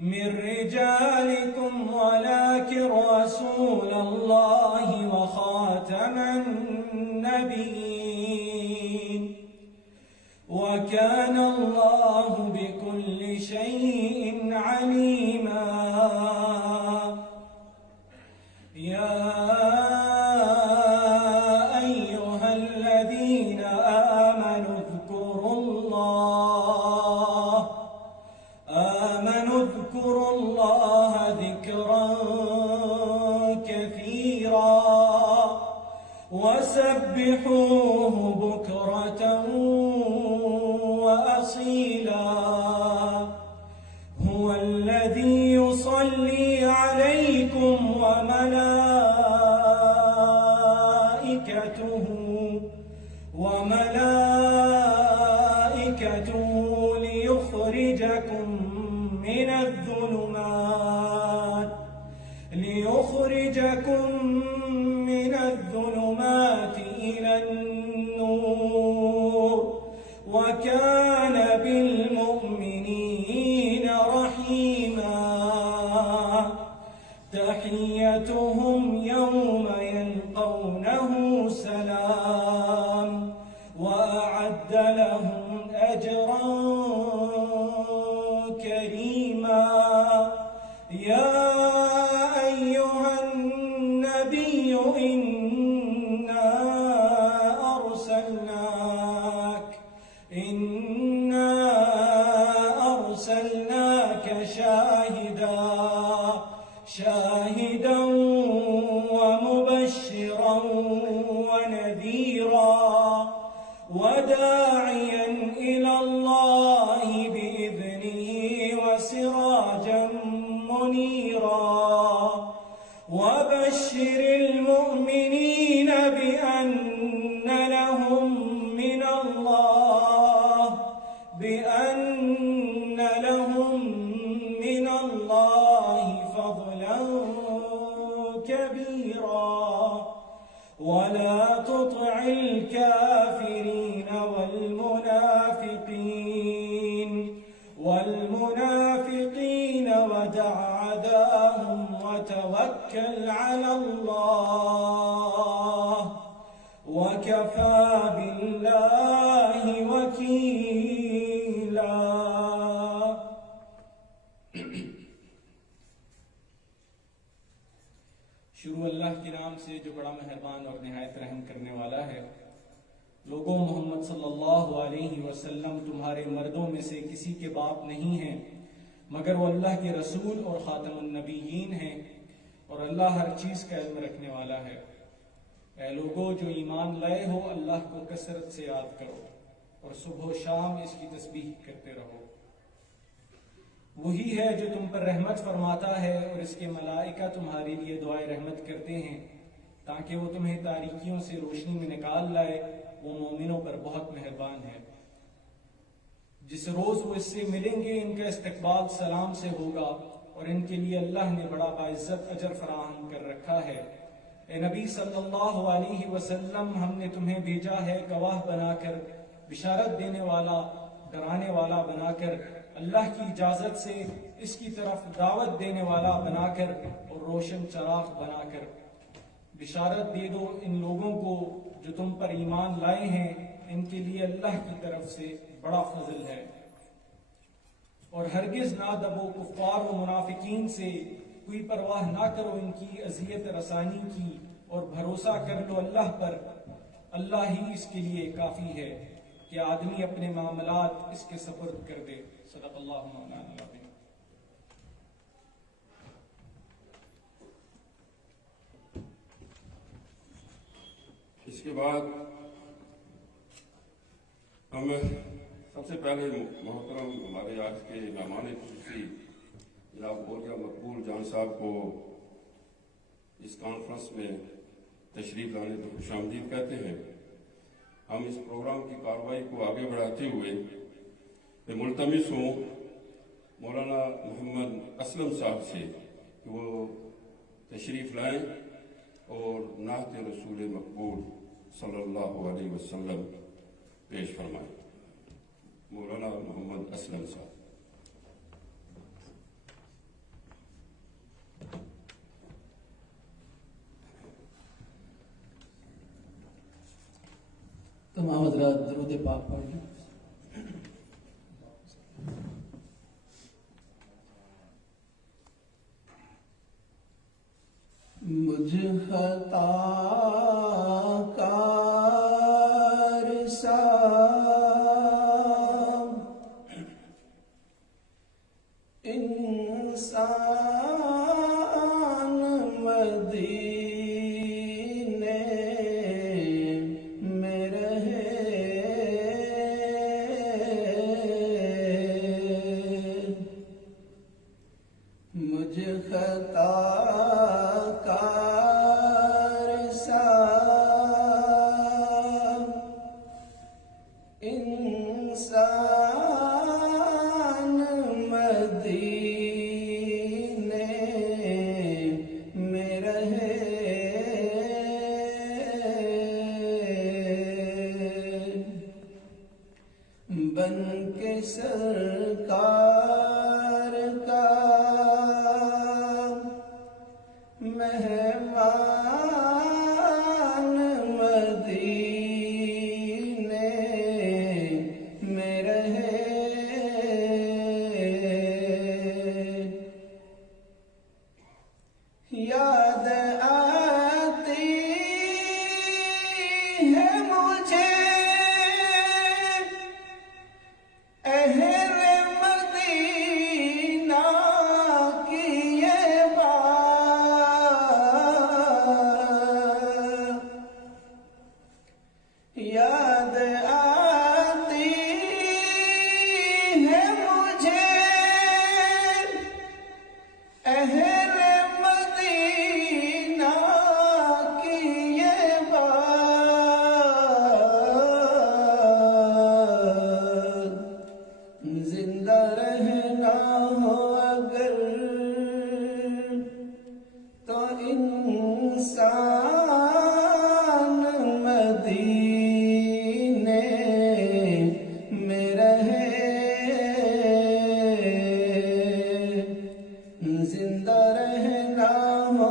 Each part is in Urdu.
من رجالكم ولكن رسول الله وخاتم النبيين وكان الله بكل شيء عليما يا أيها الذين آمنوا اذكروا الله ذكرا كثيرا وسبحوه بكرة وأصيلا هو الذي يصلي عليكم وملائكته ليخرجكم من الظلمات إلى النور وكان بالمؤمنين رحيما تحيتهم يوم يلقونه سلام وأعد لهم أجرا كريما يا أيها النبي إنا أرسلناك شاهدا ومبشرا ونذيرا وداعيا إلى الله بإذنه وسراجا منيرا وبشر المؤمنين بأن لهم من الله فضلا كبيرا ولا تطع الكافرين والمنافقين ودع عداهم وتوكل توكل على الله وكفى بالله وكيلا. شروع اللہ کے نام سے جو بڑا مہربان اور نہایت رحم کرنے والا ہے. لوگوں، محمد صلی اللہ علیہ وسلم تمہارے مردوں میں سے کسی کے باپ نہیں ہیں مگر وہ اللہ کے رسول اور خاتم النبیین ہیں، اور اللہ ہر چیز کا علم رکھنے والا ہے. اے لوگوں جو ایمان لائے ہو، اللہ کو کثرت سے یاد کرو اور صبح و شام اس کی تسبیح کرتے رہو. وہی ہے جو تم پر رحمت فرماتا ہے اور اس کے ملائکہ تمہارے لیے دعائے رحمت کرتے ہیں تاکہ وہ تمہیں تاریکیوں سے روشنی میں نکال لائے. وہ مومنوں پر بہت مہربان ہے. جس روز وہ اس سے ملیں گے ان کا استقبال سلام سے ہوگا اور ان کے لیے اللہ نے بڑا باعزت اجر فراہم کر رکھا ہے. اے نبی صلی اللہ علیہ وسلم، ہم نے تمہیں بھیجا ہے گواہ بنا کر، بشارت دینے والا، ڈرانے والا بنا کر، اللہ کی اجازت سے اس کی طرف دعوت دینے والا بنا کر اور روشن چراغ بنا کر. بشارت دے دو ان لوگوں کو جو تم پر ایمان لائے ہیں، ان کے لیے اللہ کی طرف سے بڑا فضل ہے. اور ہرگز نہ دبو کفار و منافقین سے، کوئی پرواہ نہ کرو ان کی اذیت رسانی کی، اور بھروسہ کر لو اللہ پر. اللہ ہی اس کے لیے کافی ہے کہ آدمی اپنے معاملات اس کے سپرد کر دے. صدق اللہ مولانا العظیم. اس کے بعد ہم سب سے پہلے محترم ہمارے آج کے مہمان خصوصی جناب بوریا مقبول جان صاحب کو اس کانفرنس میں تشریف لانے پر خوش آمدید کہتے ہیں. ہم اس پروگرام کی کارروائی کو آگے بڑھاتے ہوئے میں ملتمس ہوں مولانا محمد اسلم صاحب سے کہ وہ تشریف لائیں اور نعت رسول مقبول صلی اللہ علیہ وسلم پیش فرمائیں. مولانا محمد اسلم صاحب. تمام حضرات درود پاک پڑھ لیں. مجھ خطا کار سا انسان مدینے میں رہے، مجھ خطا بن کے سرکار کا مہمان مدینے میں رہے، یاد آتی ہے مجھے اہل مدینہ کی یہ بات، یاد آتی ہے مجھے اہل مدینہ کی یہ بات. زندہ رہنا ہو اگر تو انسان مدینے میں رہے، زندہ رہنا ہو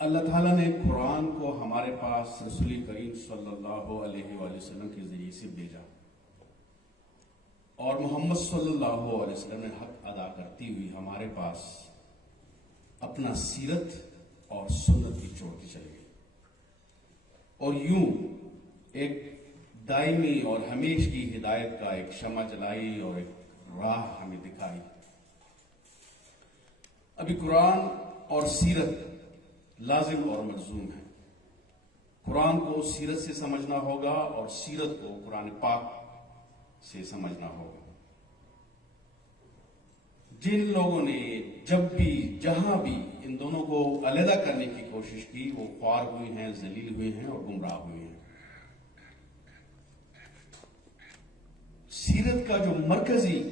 اللہ تعالیٰ نے قرآن کو ہمارے پاس رسول کریم صلی اللہ علیہ وآلہ وسلم کے ذریعے سے بھیجا، اور محمد صلی اللہ علیہ وسلم نے حق ادا کرتی ہوئی ہمارے پاس اپنا سیرت اور سنت بھی چھوڑ کے چلے گئی، اور یوں ایک دائمی اور ہمیش کی ہدایت کا ایک شمع جلائی اور ایک راہ ہمیں دکھائی۔ ابھی قرآن اور سیرت لازم اور ملزوم ہے۔ قرآن کو سیرت سے سمجھنا ہوگا اور سیرت کو قرآن پاک سے سمجھنا ہوگا۔ جن لوگوں نے جب بھی جہاں بھی ان دونوں کو علیحدہ کرنے کی کوشش کی وہ خوار ہوئے ہیں، ذلیل ہوئے ہیں اور گمراہ ہوئے ہیں۔ سیرت کا جو مرکزی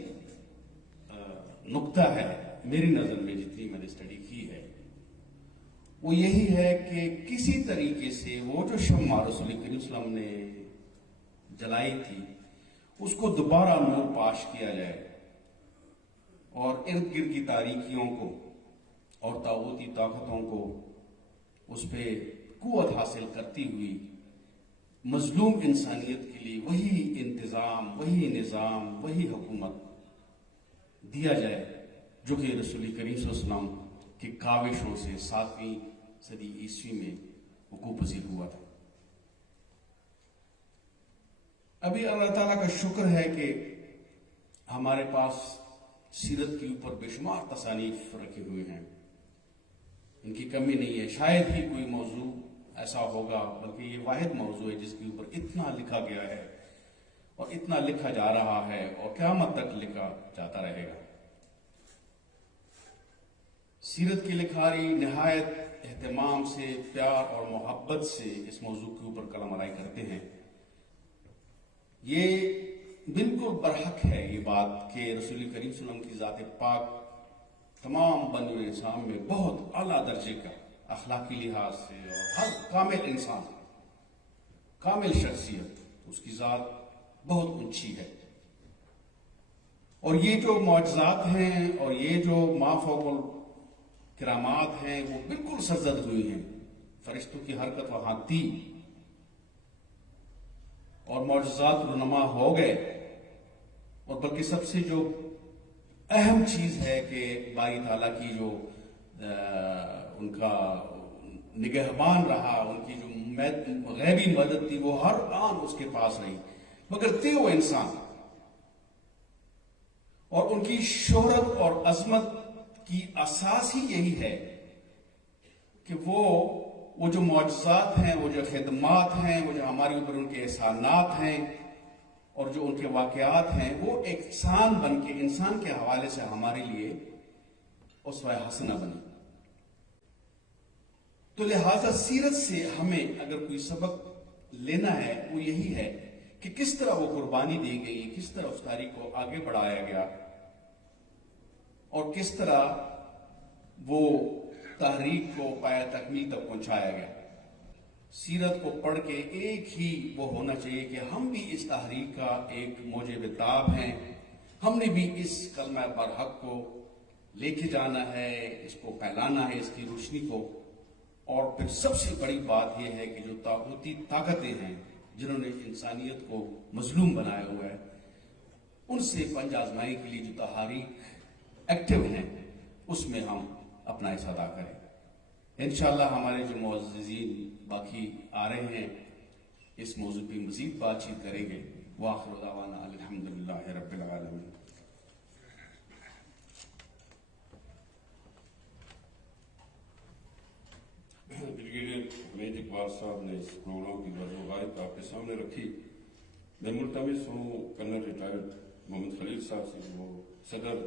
نقطہ ہے میری نظر میں، جتنی میں نے اسٹڈی کی ہے، وہ یہی ہے کہ کسی طریقے سے وہ جو شمع رسول کریم صلی اللہ علیہ وسلم نے جلائی تھی اس کو دوبارہ نور پاش کیا جائے، اور ارد گرد کی تاریکیوں کو اور طاغوتی طاقتوں کو اس پہ قوت حاصل کرتی ہوئی مظلوم انسانیت کے لیے وہی انتظام، وہی نظام، وہی حکومت دیا جائے جو کہ رسول کریم صلی اللہ علیہ وسلم کی کاوشوں سے 7ویں صدی عیسوی میں وقوع پذیر ہوا تھا۔ ابھی اللہ تعالیٰ کا شکر ہے کہ ہمارے پاس سیرت کے اوپر بے شمار تصانیف رکھے ہوئے ہیں، ان کی کمی نہیں ہے۔ شاید ہی کوئی موضوع ایسا ہوگا، بلکہ یہ واحد موضوع ہے جس کے اوپر اتنا لکھا گیا ہے اور اتنا لکھا جا رہا ہے اور قیامت تک لکھا جاتا رہے گا۔ سیرت کی لکھاری نہایت اہتمام سے، پیار اور محبت سے اس موضوع کے اوپر قلم آرائی کرتے ہیں۔ یہ بالکل برحق ہے یہ بات کہ رسول کریم صلی اللہ علیہ وسلم کی ذات پاک تمام بنی انسان میں بہت اعلیٰ درجے کا اخلاقی لحاظ سے، اور ہر کامل انسان، کامل شخصیت، اس کی ذات بہت اونچی ہے۔ اور یہ جو معجزات ہیں اور یہ جو ما فوق الکرامات ہیں وہ بالکل سرزد ہوئی ہیں، فرشتوں کی حرکت وہاں تھی اور معجزات رونما ہو گئے، اور بلکہ سب سے جو اہم چیز ہے کہ باری تعالیٰ کی جو ان کا نگہبان رہا، ان کی جو غیبی مدد تھی وہ ہر آن اس کے پاس رہی، مگر تھے وہ انسان، اور ان کی شہرت اور عظمت کی اساس ہی یہی ہے کہ وہ جو معجزات ہیں، وہ جو خدمات ہیں، وہ جو ہمارے اوپر ان کے احسانات ہیں اور جو ان کے واقعات ہیں، وہ ایک انسان بن کے، انسان کے حوالے سے ہمارے لیے اسوہ حسنہ بنے۔ تو لہذا سیرت سے ہمیں اگر کوئی سبق لینا ہے وہ یہی ہے کہ کس طرح وہ قربانی دی گئی، کس طرح اس تاریخ کو آگے بڑھایا گیا، اور کس طرح وہ تحریک کو پایہ تکمیل تک پہنچایا گیا۔ سیرت کو پڑھ کے ایک ہی وہ ہونا چاہیے کہ ہم بھی اس تحریک کا ایک موجب تاب ہیں، ہم نے بھی اس کلمہ برحق کو لے کے جانا ہے، اس کو پھیلانا ہے، اس کی روشنی کو۔ اور پھر سب سے بڑی بات یہ ہے کہ جو طاغوتی طاقتیں ہیں جنہوں نے انسانیت کو مظلوم بنایا ہوا ہے، ان سے پنج آزمائی کے لیے جو تحریک ایکٹیو ہیں اس میں ہم اپنا حصہ ادا کریں۔ انشاءاللہ ہمارے جو معززین باقی آ رہے ہیں اس موضوع پہ مزید بات چیت کریں گے۔ وآخر دعوانا الحمدللہ رب العالمین۔ بریگیڈیئر حمید اقبال صاحب نے اس پروگرام کی غرض و غایت آپ کے سامنے رکھی۔ میں ملتمس ہوں کرنل ریٹائرڈ محمد خلیل صاحب سے، وہ صدر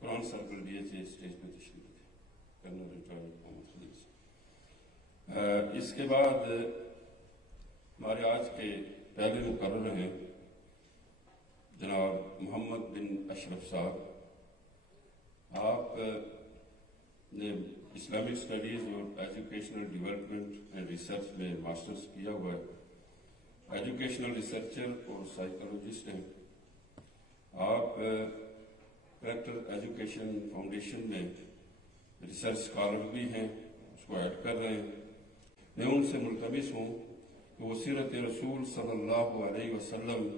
قرآن circle D H A stage پہ تشریف تھے، کرنل ریٹائرڈ محمد خلیل صاحب۔ اس کے بعد ہمارے آج کے پہلے مقرر ہیں جناب محمد بن اشرف صاحب۔ آپ نے اسلامک اسٹڈیز اور ایجوکیشنل ڈیولپمنٹ اینڈ ریسرچ میں ماسٹرز کیا ہوا ہے، ایجوکیشنل ریسرچر اور سائیکالوجسٹ ہیں۔ آپ کریکٹر ایجوکیشن فاؤنڈیشن میں ریسرچ اسکالر بھی ہیں، اس کو ایڈ کر رہے ہیں. میں ان سے ملتمس ہوں کہ وہ سیرت رسول صلی اللہ علیہ وسلم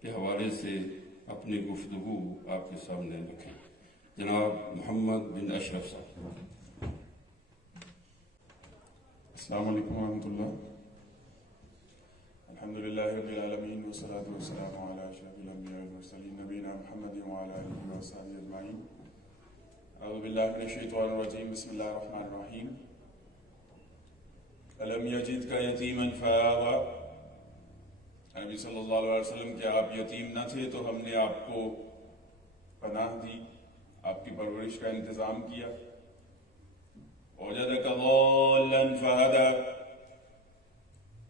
کے حوالے سے اپنی گفتگو آپ کے سامنے رکھیں. جناب محمد بن اشرف صاحب. السلام علیکم ورحمۃ اللہ. الحمد للہ رب العالمین والصلاة والسلام علی اشرف الانبیاء والمرسلین نبینا محمد وعلی آلہ وصحبہ اجمعین. اعوذ باللہ من الشیطان الرجیم. بسم اللہ الرحمن الرحیم. الم یجدک یتیما فآویٰ. نبی صلی اللہ علیہ وسلم کہ آپ یتیم نہ تھے تو ہم نے آپ کو پناہ دی، آپ کی پرورش کا انتظام کیا. وجدک ضالا فہدی.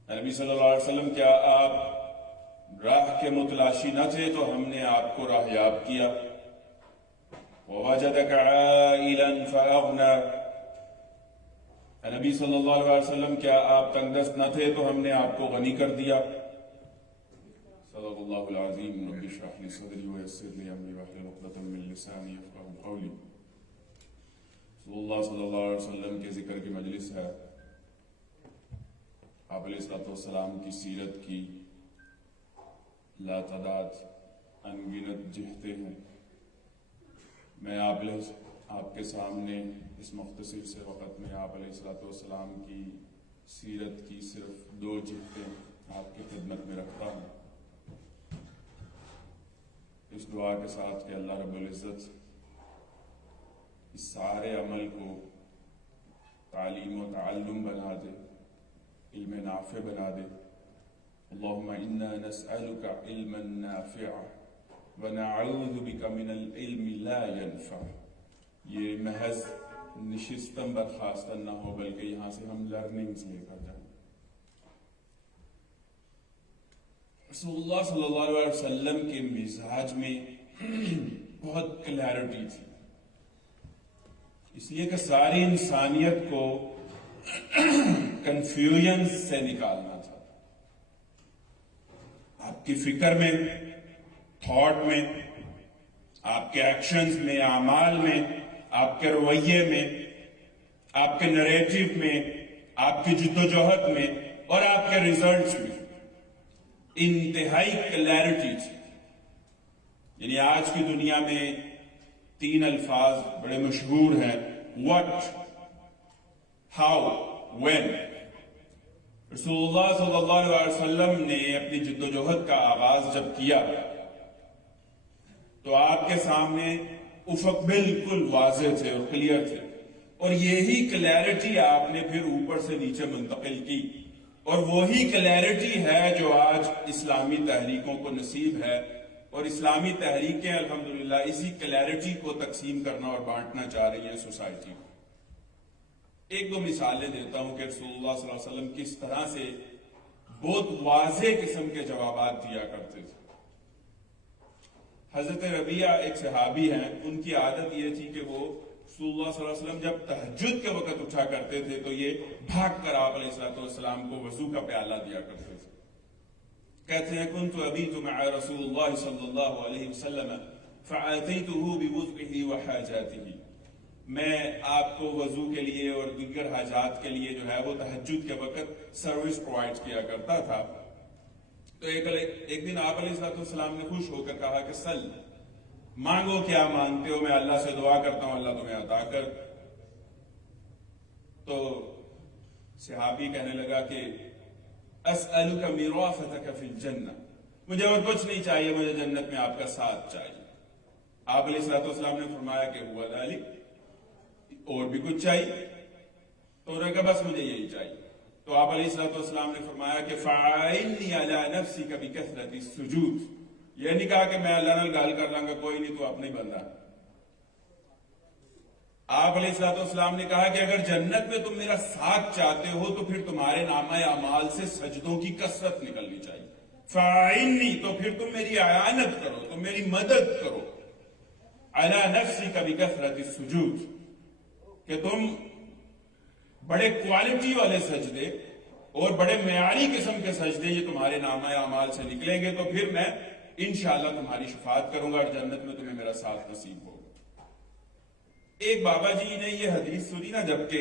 نبی صلی اللہ علیہ وسلم کیا آپ راہ کے متلاشی نہ تھے تو ہم نے آپ کو راہ یاب کیا. ووجدک عائلا فاغنی. نبی صلی اللہ علیہ وسلم کیا آپ تنگ دست نہ تھے تو ہم نے آپ کو غنی کر دیا. صدق اللہ العظیم. رب اشرح لی صدری ویسر لی امری واحلل عقدۃ من لسانی یفقہوا قولی. صلی اللہ علیہ وسلم کے ذکر کی مجلس ہے. آپ علیہ الصلوۃ والسلام کی سیرت کی لاتعداد انگنت جہتیں ہیں. میں آپ کے سامنے اس مختصر سے وقت میں آپ علیہ الصلوۃ والسلام کی سیرت کی صرف 2 جہتیں آپ کی خدمت میں رکھتا ہوں، اس دعا کے ساتھ کہ اللہ رب العزت اس سارے عمل کو تعلیم و تعلم بنا دے، علم نافع بنا دے. اللہم انا نسألک علما نافعا ونعوذ بک من العلم لا ينفع. یہ محض نشستن برخاستن نہ ہو بلکہ یہاں سے ہم لرننگز لے کر جائیں. رسول اللہ صلی اللہ علیہ وسلم کے مزاج میں بہت کلیئرٹی تھی، اس لیے کہ ساری انسانیت کو کنفیوژن سے نکالنا تھا. آپ کی فکر میں، تھاٹ میں، آپ کے ایکشنز میں، اعمال میں، آپ کے رویے میں، آپ کے نریٹو میں، آپ کی جدوجہد میں اور آپ کے ریزلٹس میں انتہائی کلیئرٹی تھی. یعنی آج کی دنیا میں 3 الفاظ بڑے مشہور ہیں: what, how, when. رسول اللہ صلی اللہ علیہ وسلم نے اپنی جدوجہد کا آغاز جب کیا تو آپ کے سامنے افق بالکل واضح تھے اور کلیئر تھے، اور یہی کلیئرٹی آپ نے پھر اوپر سے نیچے منتقل کی، اور وہی کلیئرٹی ہے جو آج اسلامی تحریکوں کو نصیب ہے. اور اسلامی تحریکیں الحمدللہ اسی کلیئرٹی کو تقسیم کرنا اور بانٹنا چاہ رہی ہیں سوسائٹی کو. 1-2 مثالیں دیتا ہوں کہ رسول اللہ صلی اللہ علیہ وسلم کس طرح سے بہت واضح قسم کے جوابات دیا کرتے تھے. حضرت ربیعہ ایک صحابی ہیں، ان کی عادت یہ تھی کہ وہ رسول اللہ صلی اللہ علیہ وسلم جب تہجد کے وقت اٹھا کرتے تھے تو یہ بھاگ کر آپ علیہ الصلوۃ والسلام کو وضو کا پیالہ دیا کرتے تھے. کہتے ہیں كنت أبيت مع رسول الله صلی اللہ علیہ وسلم فأتيته بوضعه وحاجاته. میں آپ کو وضو کے لیے اور دیگر حاجات کے لیے جو ہے وہ تہجد کے وقت سروس پرووائڈ کیا کرتا تھا. تو ایک دن آپ علیہ الصلوۃ والسلام نے خوش ہو کر کہا کہ سل، مانگو کیا مانگتے ہو، میں اللہ سے دعا کرتا ہوں اللہ تمہیں عطا کر. تو صحابی کہنے لگا کہ اسألک مرافتک فی الجنہ، مجھے اور کچھ نہیں چاہیے، مجھے جنت میں آپ کا ساتھ چاہیے. آپ علیہ الصلوۃ والسلام نے فرمایا کہ ہوا ذالک، اور بھی کچھ چاہیے؟ تو انہوں نے کہا بس مجھے یہی چاہیے. تو آپ علیہ الصلوۃ والسلام نے فرمایا کہ فاعلنی علی نفسک بکثرۃ السجود. یہ نہیں کہا کہ میں اللہ نال گل کر لاں گا، کوئی نہیں تو اپنے بندہ. آپ علیہ الصلوۃ والسلام نے کہا کہ اگر جنت میں تم میرا ساتھ چاہتے ہو تو پھر تمہارے نامہ اعمال سے سجدوں کی کثرت نکلنی چاہیے. فاعلنی، تو پھر تم میری اعانت کرو، تم میری مدد کرو. علی نفسک بکثرۃ السجود، کہ تم بڑے کوالٹی والے سجدے اور بڑے معیاری قسم کے سجدے یہ تمہارے نامہ اعمال سے نکلیں گے تو پھر میں انشاءاللہ تمہاری شفاعت کروں گا اور جنت میں تمہیں میرا ساتھ نصیب ہوگا. ایک بابا جی نے یہ حدیث سنی نا، جبکہ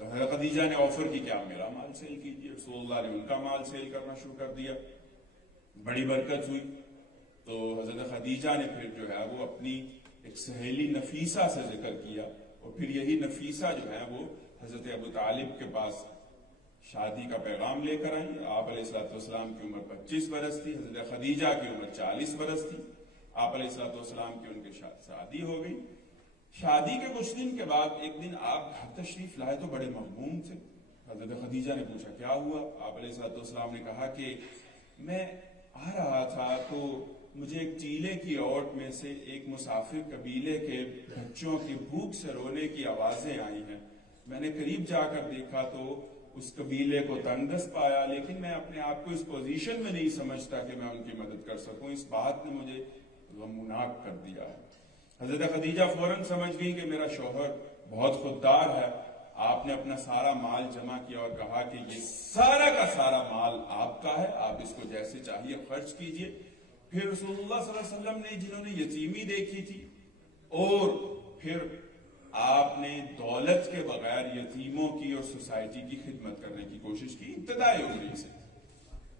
تو حضرت خدیجہ نے آفر کی کہ آپ میرا مال سیل کیجیے. رسول اللہ نے ان کا مال سیل کرنا شروع کر دیا. بڑی برکت ہوئی. تو حضرت خدیجہ نے پھر جو ہے وہ اپنی ایک سہیلی نفیسہ سے ذکر کیا, اور پھر یہی نفیسہ جو ہے وہ حضرت ابو طالب کے پاس شادی کا پیغام لے کر آئی. آپ علیہ الصلوۃ والسلام کی عمر 25 برس تھی, حضرت خدیجہ کی عمر 40 برس تھی. آپ علیہ الصلوۃ والسلام کی ان کے شادی ہو گئی. شادی کے کچھ دن کے بعد ایک دن آپ گھر تشریف لائے تو بڑے مغموم تھے. حضرت خدیجہ نے پوچھا کیا ہوا؟ آپ علیہ الصلوۃ والسلام نے کہا کہ میں آ رہا تھا تو مجھے ایک ٹیلے کی اوٹ میں سے ایک مسافر قبیلے کے بچوں کی بھوک سے رونے کی آوازیں آئی ہیں. میں نے قریب جا کر دیکھا تو اس قبیلے کو تنگ دست پایا, لیکن میں اپنے آپ کو اس پوزیشن میں نہیں سمجھتا کہ میں ان کی مدد کر سکوں. اس بات نے مجھے غمناک کر دیا ہے. حضرت خدیجہ فوراً سمجھ گئی کہ میرا شوہر بہت خوددار ہے. آپ نے اپنا سارا مال جمع کیا اور کہا کہ یہ سارا کا سارا مال آپ کا ہے, آپ اس کو جیسے چاہیے خرچ کیجئے. پھر رسول اللہ صلی اللہ علیہ وسلم نے جنہوں نے یتیمی دیکھی تھی, اور پھر آپ نے دولت کے بغیر یتیموں کی اور سوسائٹی کی خدمت کرنے کی کوشش کی. ابتدائی عمر سے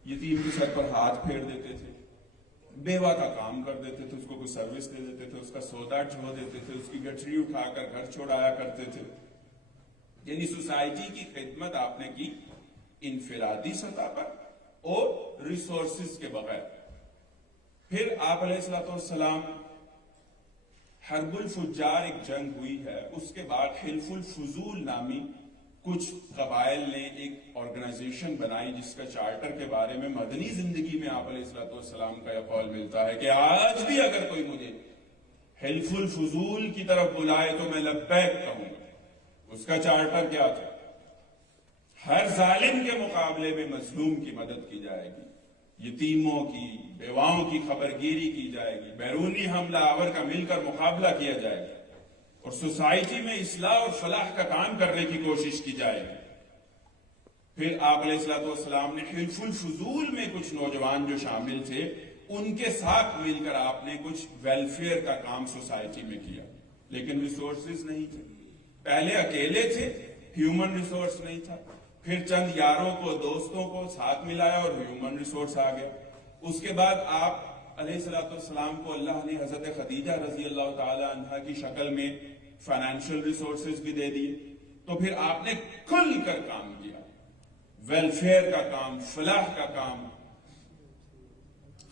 یتیم کے سر پر ہاتھ پھیر دیتے تھے, بیوہ کا کام کر دیتے تھے, اس کو کوئی سروس دے دیتے تھے, اس کا سودا ڈھو دیتے تھے, اس کی گٹری اٹھا کر گھر چھوڑایا کرتے تھے. یعنی سوسائٹی کی خدمت آپ نے کی انفرادی سطح پر اور ریسورسز کے بغیر. پھر آپ علیہ الصلوۃ والسلام, حرب الفجار ایک جنگ ہوئی ہے, اس کے بعد حلف الفضول نامی کچھ قبائل نے ایک آرگنائزیشن بنائی جس کا چارٹر کے بارے میں مدنی زندگی میں آپ علیہ الصلوۃ والسلام کا یہ قول ملتا ہے کہ آج بھی اگر کوئی مجھے حلف الفضول کی طرف بلائے تو میں لبیک کہوں گا. اس کا چارٹر کیا تھا؟ ہر ظالم کے مقابلے میں مظلوم کی مدد کی جائے گی, یتیموں کی بیواؤں کی خبرگیری کی جائے گی, بیرونی حملہ آور کا مل کر مقابلہ کیا جائے گا, اور سوسائٹی میں اصلاح اور فلاح کا کام کرنے کی کوشش کی جائے گی. پھر آپ علیہ الصلوۃ والسلام نے حلف الفضول میں کچھ نوجوان جو شامل تھے ان کے ساتھ مل کر آپ نے کچھ ویلفیئر کا کام سوسائٹی میں کیا, لیکن ریسورسز نہیں تھے. پہلے اکیلے تھے, ہیومن ریسورس نہیں تھا. پھر چند یاروں کو, دوستوں کو ساتھ ملایا اور ہیومن ریسورس آ گیا. اس کے بعد آپ علیہ الصلوۃ والسلام کو اللہ نے حضرت خدیجہ رضی اللہ تعالی عنہا کی شکل میں فائنینشیل ریسورسز بھی دے دیے. تو پھر آپ نے کھل کر کام کیا, ویلفیئر کا کام, فلاح کا کام,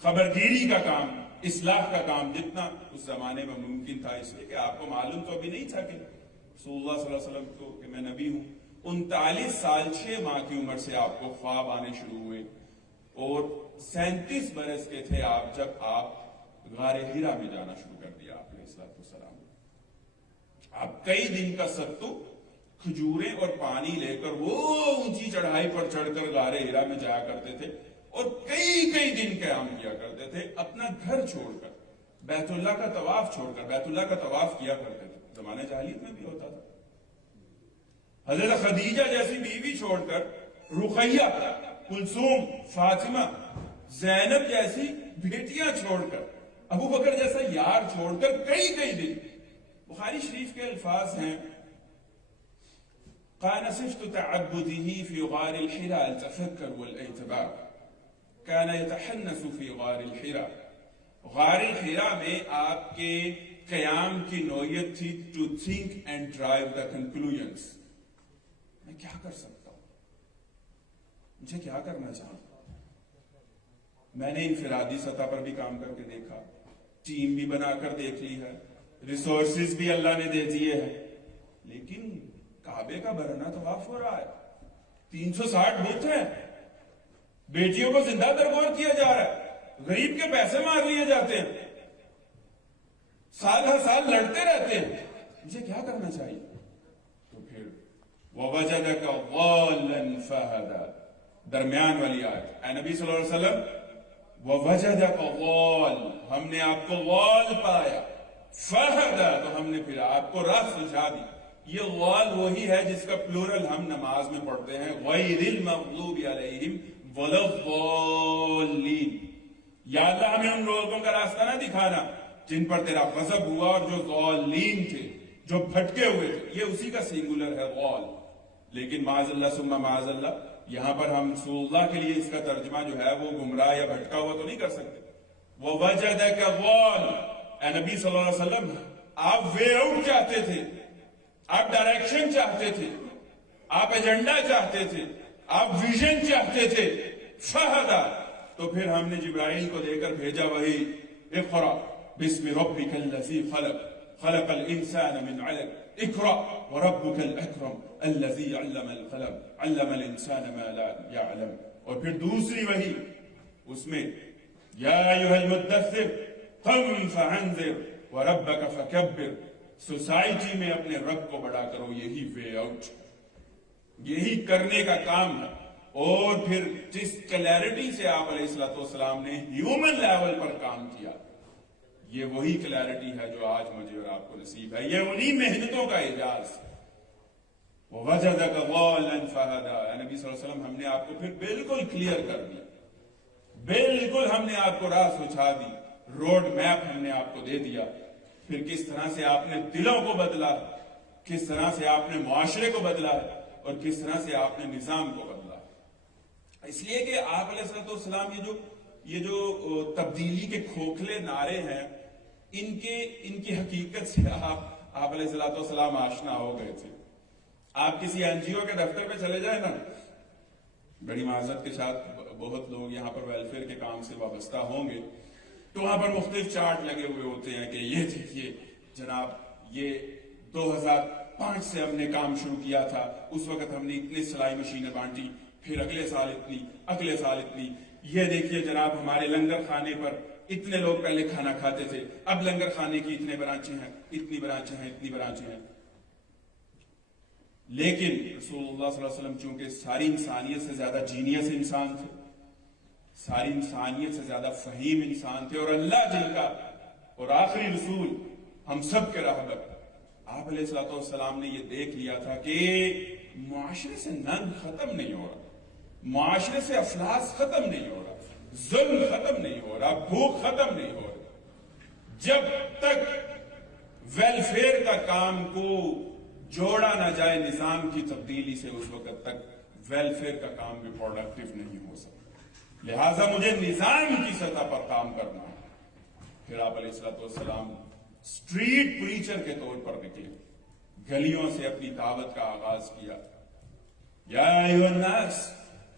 خبرگیری کا کام, اصلاح کا کام, جتنا اس زمانے میں ممکن تھا. اس لیے کہ آپ کو معلوم تو ابھی نہیں تھا کہ رسول اللہ صلی اللہ علیہ وسلم کو کہ میں نبی ہوں. 39 سال 6 ماہ کی عمر سے آپ کو خواب آنے شروع ہوئے, اور 37 برس کے تھے آپ جب آپ غار ہیرا میں جانا شروع کر دیا. آپ علیہ الصلوۃ والسلام آپ کئی دن کا ستو, کھجوریں اور پانی لے کر وہ اونچی چڑھائی پر چڑھ کر غار ہیرا میں جایا کرتے تھے, اور کئی کئی دن قیام کیا کرتے تھے, اپنا گھر چھوڑ کر, بیت اللہ کا طواف چھوڑ کر. بیت اللہ کا طواف کیا کرتے تھے, زمانے جاہلیت میں بھی ہوتا تھا. حضرت خدیجہ جیسی بیوی چھوڑ کر رقیہ, کلثوم, فاطمہ, زینب جیسی بیٹیاں چھوڑ کر, ابو بکر جیسا یار چھوڑ کر کئی کئی دن. بخاری شریف کے الفاظ ہیں, كان صفت تعبده في غار الحراء التفكر والاعتبار كان يتحنث في غار الحراء. غار الحراء میں آپ کے قیام کی نوعیت تھی to think and drive the conclusions. میں کیا کر سکتا ہوں, مجھے کیا کرنا چاہتا. میں نے انفرادی سطح پر بھی کام کر کے دیکھا, ٹیم بھی بنا کر دیکھ لی ہے, ریسورسز بھی اللہ نے دے دیے ہیں, لیکن کعبے کا برہنہ طواف ہو رہا ہے, 360 بت ہیں, بیٹیوں کو زندہ درگور کیا جا رہا ہے, غریب کے پیسے مار لیے جاتے ہیں, سال ہر سال لڑتے رہتے ہیں. مجھے کیا کرنا چاہیے؟ تو پھر وَوَجَدَكَ ضَالًّا فَهَدَى, درمیان والی آیت. اے نبی صلی اللہ علیہ وسلم, وَوَجَدَكَ ضَالًّا, ہم نے آپ کو ضال پایا, فَهَدَى, تو ہم نے پھر آپ کو راہ سمجھا دی. یہ ضال وہی ہے جس کا پلورل ہم نماز میں پڑھتے ہیں, غَيْرِ الْمَغْضُوبِ عَلَيْهِمْ وَلَا الضَّالِّينَ. یا اللہ ہمیں ان لوگوں کا راستہ نہ دکھانا جن پر تیرا غضب ہوا اور جو ضالین تھے, جو بھٹکے ہوئے تھے. یہ اسی کا سنگولر ہے, غال. لیکن معاذ اللہ ثم معاذ اللہ یہاں پر ہم رسول اللہ کے لیے اس کا ترجمہ جو ہے وہ گمراہ یا بھٹکا ہوا تو نہیں کر سکتے. وَوَجَدَكَ ضَالًّا، اے نبی صلی اللہ علیہ وسلم آپ وے آؤٹ چاہتے تھے، آپ ڈائریکشن چاہتے تھے، آپ ایجنڈا چاہتے تھے، آپ ویژن چاہتے تھے. فہدا، تو پھر ہم نے جبرائیل کو دے کر بھیجا وہی اقرا بسم ربک الذی خلق خلق الانسان من علق اقرا وربک الاکرم الذی علم القلم علم الانسان ما لا يعلم. اور پھر دوسری وہی اس میں یا ایھا المدثر قم فانذر وربک فکبر. سوسائٹی میں اپنے رب کو بڑا کرو، یہی وے آؤٹ، یہی کرنے کا کام ہے. اور پھر جس کلیئرٹی سے آپ علیہ الصلوۃ والسلام نے ہیومن لیول پر کام کیا، یہ وہی کلیئرٹی ہے جو آج مجھے اور آپ کو نصیب ہے. یہ انہی محنتوں کا اعجاز. وَوَجَدَكَ ضَالًّا فَهَدَىٰ، نبی صلی اللہ علیہ وسلم ہم نے آپ کو پھر بالکل کلیئر کر دیا، بالکل ہم نے آپ کو راہ سجھا دی، روڈ میپ ہم نے آپ کو دے دیا. پھر کس طرح سے آپ نے دلوں کو بدلا، کس طرح سے آپ نے معاشرے کو بدلا اور کس طرح سے آپ نے نظام کو بدلا. اس لیے کہ آپ علیہ السلام یہ جو تبدیلی کے کھوکھلے نعرے ہیں، ان کی حقیقت سے آپ علیہ السلام آشنا ہو گئے تھے. آپ کسی این جی او کے دفتر پہ چلے جائیں نا، بڑی معذرت کے ساتھ بہت لوگ یہاں پر ویلفیئر کے کام سے وابستہ ہوں گے، تو وہاں پر مختلف چارٹ لگے ہوئے ہوتے ہیں کہ یہ دیکھیے جناب، یہ 2005 سے ہم نے کام شروع کیا تھا، اس وقت ہم نے اتنے سلائی مشینیں بانٹی، پھر اگلے سال اتنی، اگلے سال اتنی. یہ دیکھیے جناب، ہمارے لنگر خانے پر اتنے لوگ پہلے کھانا کھاتے تھے، اب لنگر خانے کی اتنے برانچیں ہیں، اتنی برانچیں ہیں، اتنی برانچیں ہیں. لیکن رسول اللہ صلی اللہ علیہ وسلم چونکہ ساری انسانیت سے زیادہ جینیس انسان تھے، ساری انسانیت سے زیادہ فہیم انسان تھے، اور اللہ جن کا اور آخری رسول ہم سب کے راہبر، آپ علیہ السلام نے یہ دیکھ لیا تھا کہ معاشرے سے ننگ ختم نہیں ہو رہا، معاشرے سے افلاس ختم نہیں ہو رہا، ظلم ختم نہیں ہو رہا، بھوک ختم نہیں ہو رہی. جب تک ویلفیئر کا کام کو جوڑا نہ جائے نظام کی تبدیلی سے، اس وقت تک ویلفیئر کا کام بھی پروڈکٹیو نہیں ہو سکتا. لہٰذا مجھے نظام کی سطح پر کام کرنا ہے. پھر آپ علیہ السلام اسٹریٹ پریچر کے طور پر نکلے، گلیوں سے اپنی دعوت کا آغاز کیا. یا ایھا الناس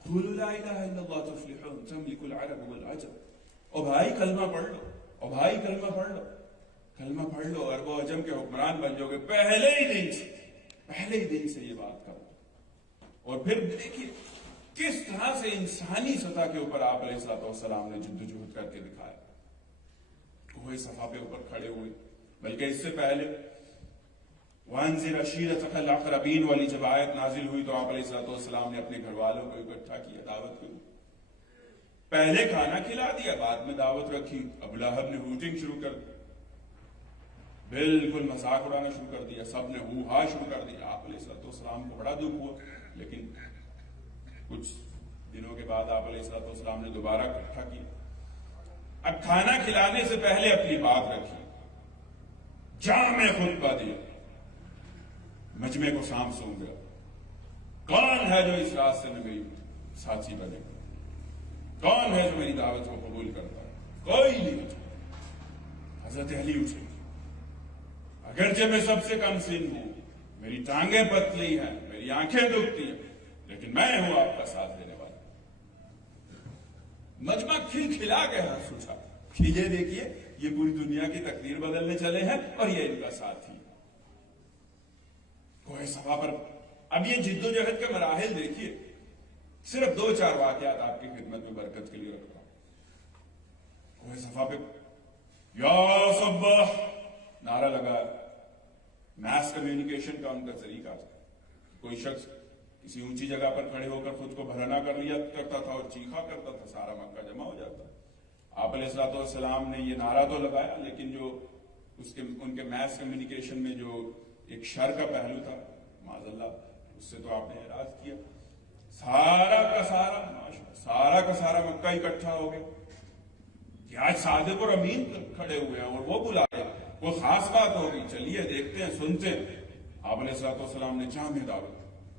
قولوا لا الہ الا اللہ تفلحون تملک العرب والعجم. او بھائی کلمہ پڑھ لو، او بھائی کلمہ پڑھ لو، کلمہ پڑھ لو، عرب و عجم کے حکمران بن جاؤ گے. پہلے ہی دن سے یہ بات کرو. اور پھر دیکھیے کس طرح سے انسانی سطح کے اوپر آپ علیہ السلام نے جدوجہد کر کے دکھایا. کوہ صفا پہ اوپر کھڑے ہوئے، بلکہ اس سے پہلے وَأَنذِرْ عَشِيرَتَكَ الْأَقْرَبِينَ والی جب آیت نازل ہوئی تو آپ علیہ السلام نے اپنے گھر والوں کو اکٹھا کیا، دعوت کی. پہلے کھانا کھلا دیا، بعد میں دعوت رکھی. ابو لہب نے ہوٹنگ شروع کر دی، بالکل مذاق اڑانا شروع کر دیا، سب نے ہو ہا شروع کر دیا. آپ علیہ السلام کو بڑا دکھ ہوا، لیکن کچھ دنوں کے بعد آپ علیہ السلام نے دوبارہ اکٹھا کیا. اب کھانا کھلانے سے پہلے اپنی بات رکھی، جامع خطبہ دیا، مجمع کو سام سونپ گیا. کون ہے جو اس راستے میں میری ساتھی بنے گا؟ کون ہے جو میری دعوت کو قبول کرتا ہے؟ کوئی نہیں. حضرت علی اٹھے، اگرچہ میں سب سے کم سن ہوں، میری ٹانگیں پتلی ہیں، میری آنکھیں دکھتی ہیں، لیکن میں ہوں آپ کا ساتھ دینے والا. مجمع کھلا کے ہاتھ اٹھا کہ یہ دیکھیے، یہ پوری دنیا کی تقدیر بدلنے چلے ہیں اور یہ ان کا ساتھی. کوہ صفا پر اب یہ جد و جہد کے مراحل دیکھیے. صرف 2-4 واقعات آپ کی خدمت میں برکت کے لیے رکھتا ہوں. کوہ صفا پہ یا صباح نعرہ لگا. میس کمیونیکیشن کا ان کا طریقہ تھا. کوئی شخص کسی اونچی جگہ پر کھڑے ہو کر خود کو بھرنا کر لیا کرتا تھا اور چیخا کرتا تھا، سارا مکہ جمع ہو جاتا. آپ علیہ السلام نے یہ نعرہ تو لگایا، لیکن جو ان کے میس کمیونیکیشن میں جو ایک شر کا پہلو تھا، معاذ اللہ، اس سے تو آپ نے اعراض کیا. سارا کا سارا مکہ اکٹھا ہو گیا کہ آج صادق اور امین کھڑے ہوئے ہیں اور وہ بلا رہے ہیں، وہ خاص بات ہوگی. چلیے دیکھتے ہیں، سنتے ہیں. آپ علیہ السلام نے جامع دعوت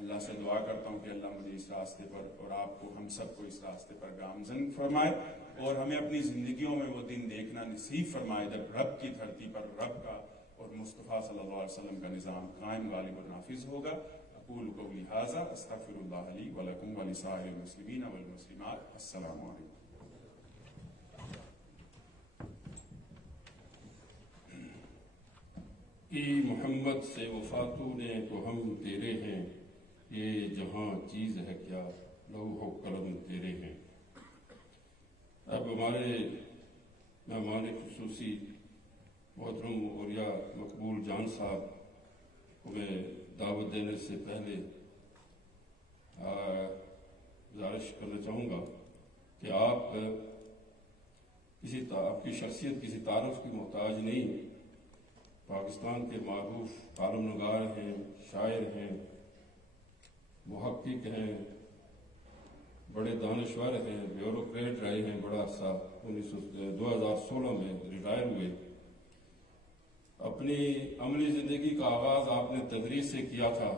اللہ سے دعا کرتا ہوں کہ اللہ مجھے اس راستے پر اور آپ کو ہم سب کو اس راستے پر گامزن فرمائے اور ہمیں اپنی زندگیوں میں وہ دن دیکھنا نصیب فرمائے جب رب کی دھرتی پر رب کا اور مصطفیٰ صلی اللہ علیہ وسلم کا نظام قائم غالب و نافذ ہوگا. اقول قولی ھذا استغفر اللہ لی ولکم ولسائر المسلمین والمسلمات. السلام علیکم. ای محمد سے وفاتو نے تو ہم تیرے ہیں، یہ جہاں چیز ہے کیا لوح و قلم تیرے ہیں. اب ہمارے مہمان خصوصی محترم اولیاء مقبول جان صاحب کو میں دعوت دینے سے پہلے گزارش کرنا چاہوں گا کہ آپ کی شخصیت کسی تعارف کی محتاج نہیں. پاکستان کے معروف کالم نگار ہیں، شاعر ہیں، محقق ہیں، بڑے دانشور ہیں، بیوروکریٹ رہے ہیں بڑا عرصہ. 2016 میں ریٹائر ہوئے. اپنی عملی زندگی کا آغاز آپ نے تدریس سے کیا تھا.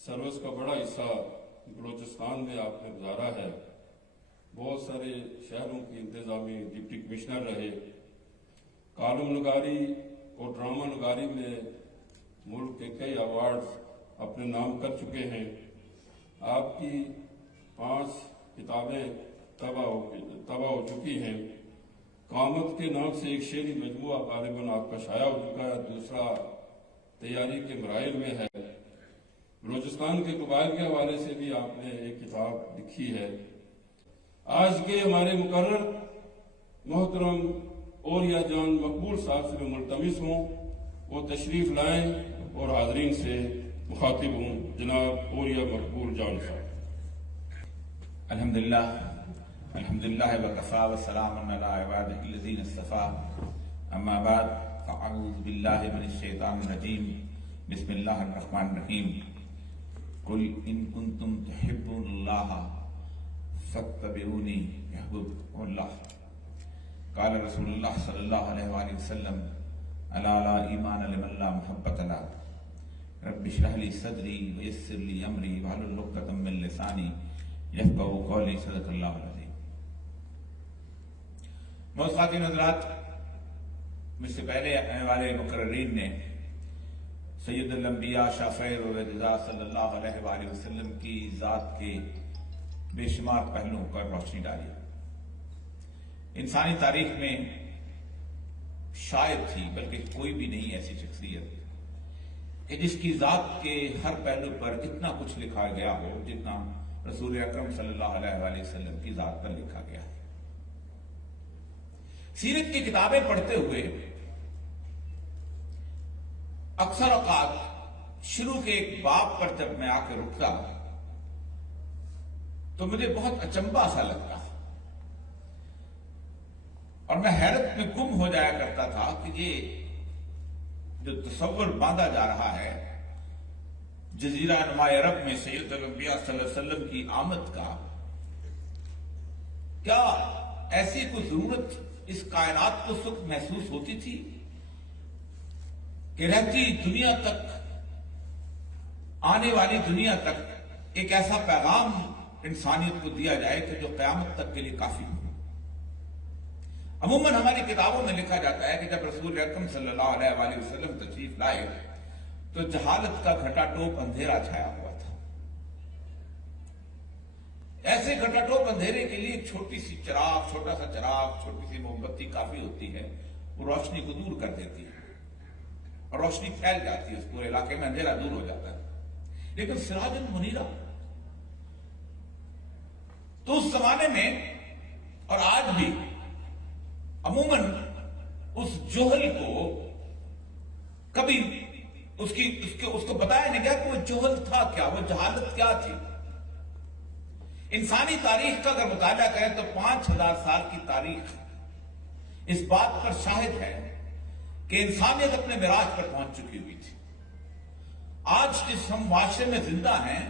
سروس کا بڑا حصہ بلوچستان میں آپ نے گزارا ہے. بہت سارے شہروں کی انتظامی ڈپٹی کمشنر رہے. کالم نگاری اور ڈرامہ نگاری میں ملک کے کئی ایوارڈز اپنے نام کر چکے ہیں. آپ کی 5 کتابیں طبع ہو چکی ہیں. قامت کے نام سے ایک شعری مجموعہ غالباً آپ کا شائع ہو چکا ہے. دوسرا تیاری کے مراحل میں ہے. بلوچستان کے قبائل کے حوالے سے بھی آپ نے ایک کتاب لکھی ہے. آج کے ہمارے مقرر محترم اولیاء جان مقبول صاحب سے میں ملتمس ہوں وہ تشریف لائیں اور حاضرین سے مخاطب ہوں. جناب اولیاء مقبول جان صاحب. الحمدللہ وکفا وسلام علی عبادہ الذین اصطفیٰ. اما بعد فاعوذ باللہ من الشیطان الرجیم. بسم اللہ الرحمن الرحیم. قل ان کنتم تحبون اللہ فاتبعونی یحببکم اللہ. قال رسول اللہ صلی اللہ علیہ وآلہ وسلم الا لا ایمان لمن لا محبت له. رب اشرح لي صدری ویسر لی امری واحلل عقدۃ من لسانی یفقہوا قولی. صدق اللہ العظیم. موعزز خواتین و حضرات، مجھ سے پہلے آنے والے مقررین نے سید الانبیاء شافع رضا صلی اللہ علیہ وآلہ وسلم کی ذات کے بے شمار پہلوؤں پر روشنی ڈالی. انسانی تاریخ میں شاید تھی بلکہ کوئی بھی نہیں ایسی شخصیت کہ جس کی ذات کے ہر پہلو پر اتنا کچھ لکھا گیا ہو جتنا رسول اکرم صلی اللہ علیہ وآلہ وسلم کی ذات پر لکھا گیا ہے. سیرت کی کتابیں پڑھتے ہوئے اکثر اوقات شروع کے ایک باب پر جب میں آ کے رکتا تو مجھے بہت اچنبھا سا لگتا اور میں حیرت میں گم ہو جایا کرتا تھا کہ یہ جو تصور باندھا جا رہا ہے جزیرہ نما عرب میں سید الانبیاء صلی اللہ علیہ وسلم کی آمد کا، کیا ایسی کوئی ضرورت اس کائنات کو اس وقت محسوس ہوتی تھی کہ رہتی دنیا تک، آنے والی دنیا تک ایک ایسا پیغام انسانیت کو دیا جائے کہ جو قیامت تک کے لیے کافی ہو. عموماً ہماری کتابوں میں لکھا جاتا ہے کہ جب رسول اکرم صلی اللہ علیہ وآلہ وسلم تشریف لائے تو جہالت کا گھٹا ٹوپ اندھیرا چھایا ہوا تھا. ایسے گھٹا ٹوپ اندھیرے کے لیے ایک چھوٹی سی چراغ، چھوٹا سا چراغ، چھوٹی سی موم بتی کافی ہوتی ہے. وہ روشنی کو دور کر دیتی ہے اور روشنی پھیل جاتی ہے، اس پورے علاقے میں اندھیرا دور ہو جاتا ہے. لیکن سراج منیرہ تو اس زمانے میں اور آج بھی عموماً اس جوہل کو کبھی اس کو بتایا نہیں گیا کہ وہ جوہل تھا کیا، وہ جہالت کیا تھی. انسانی تاریخ کا اگر مطالعہ کریں تو 5000 سال کی تاریخ اس بات پر شاہد ہے کہ انسانیت اپنے معراج پر پہنچ چکی ہوئی تھی. آج جس ہم معاشرے میں زندہ ہیں،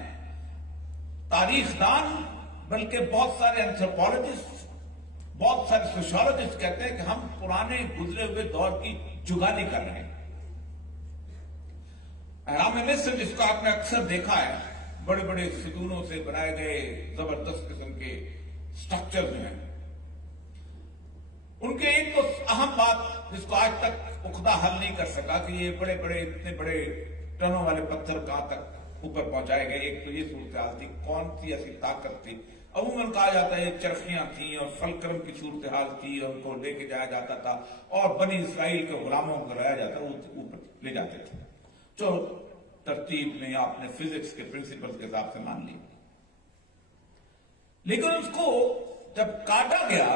تاریخ دان بلکہ بہت سارے اینتھروپولوجسٹ، بہت سارے سوشیولوجسٹ کہتے ہیں کہ ہم پرانے گزرے ہوئے دور کی جگانی کر رہے ہیں. احرام مصر جس کو آپ نے اکثر دیکھا ہے، بڑے بڑے ستونوں سے بنائے گئے زبردست قسم کے سٹرکچر جو ہیں، ان کے ایک تو اہم بات جس کو آج تک عقدہ حل نہیں کر سکا کہ یہ بڑے بڑے اتنے بڑے ٹنوں والے پتھر کہاں تک اوپر پہنچائے گئے، ایک تو یہ صورتحال تھی، کون سی ایسی طاقت تھی؟ عموماً کہا جاتا ہے یہ چرخیاں تھیں اور فلکرم کی صورتحال تھی، اور ان کو لے کے جایا جاتا تھا اور بنی اسرائیل کے غلاموں کو لایا جاتا، وہ اوپر لے جاتے تھے، جو ترتیب میں آپ نے فزکس کے پرنسپل کے حساب سے مان لی. لیکن اس کو جب کاٹا گیا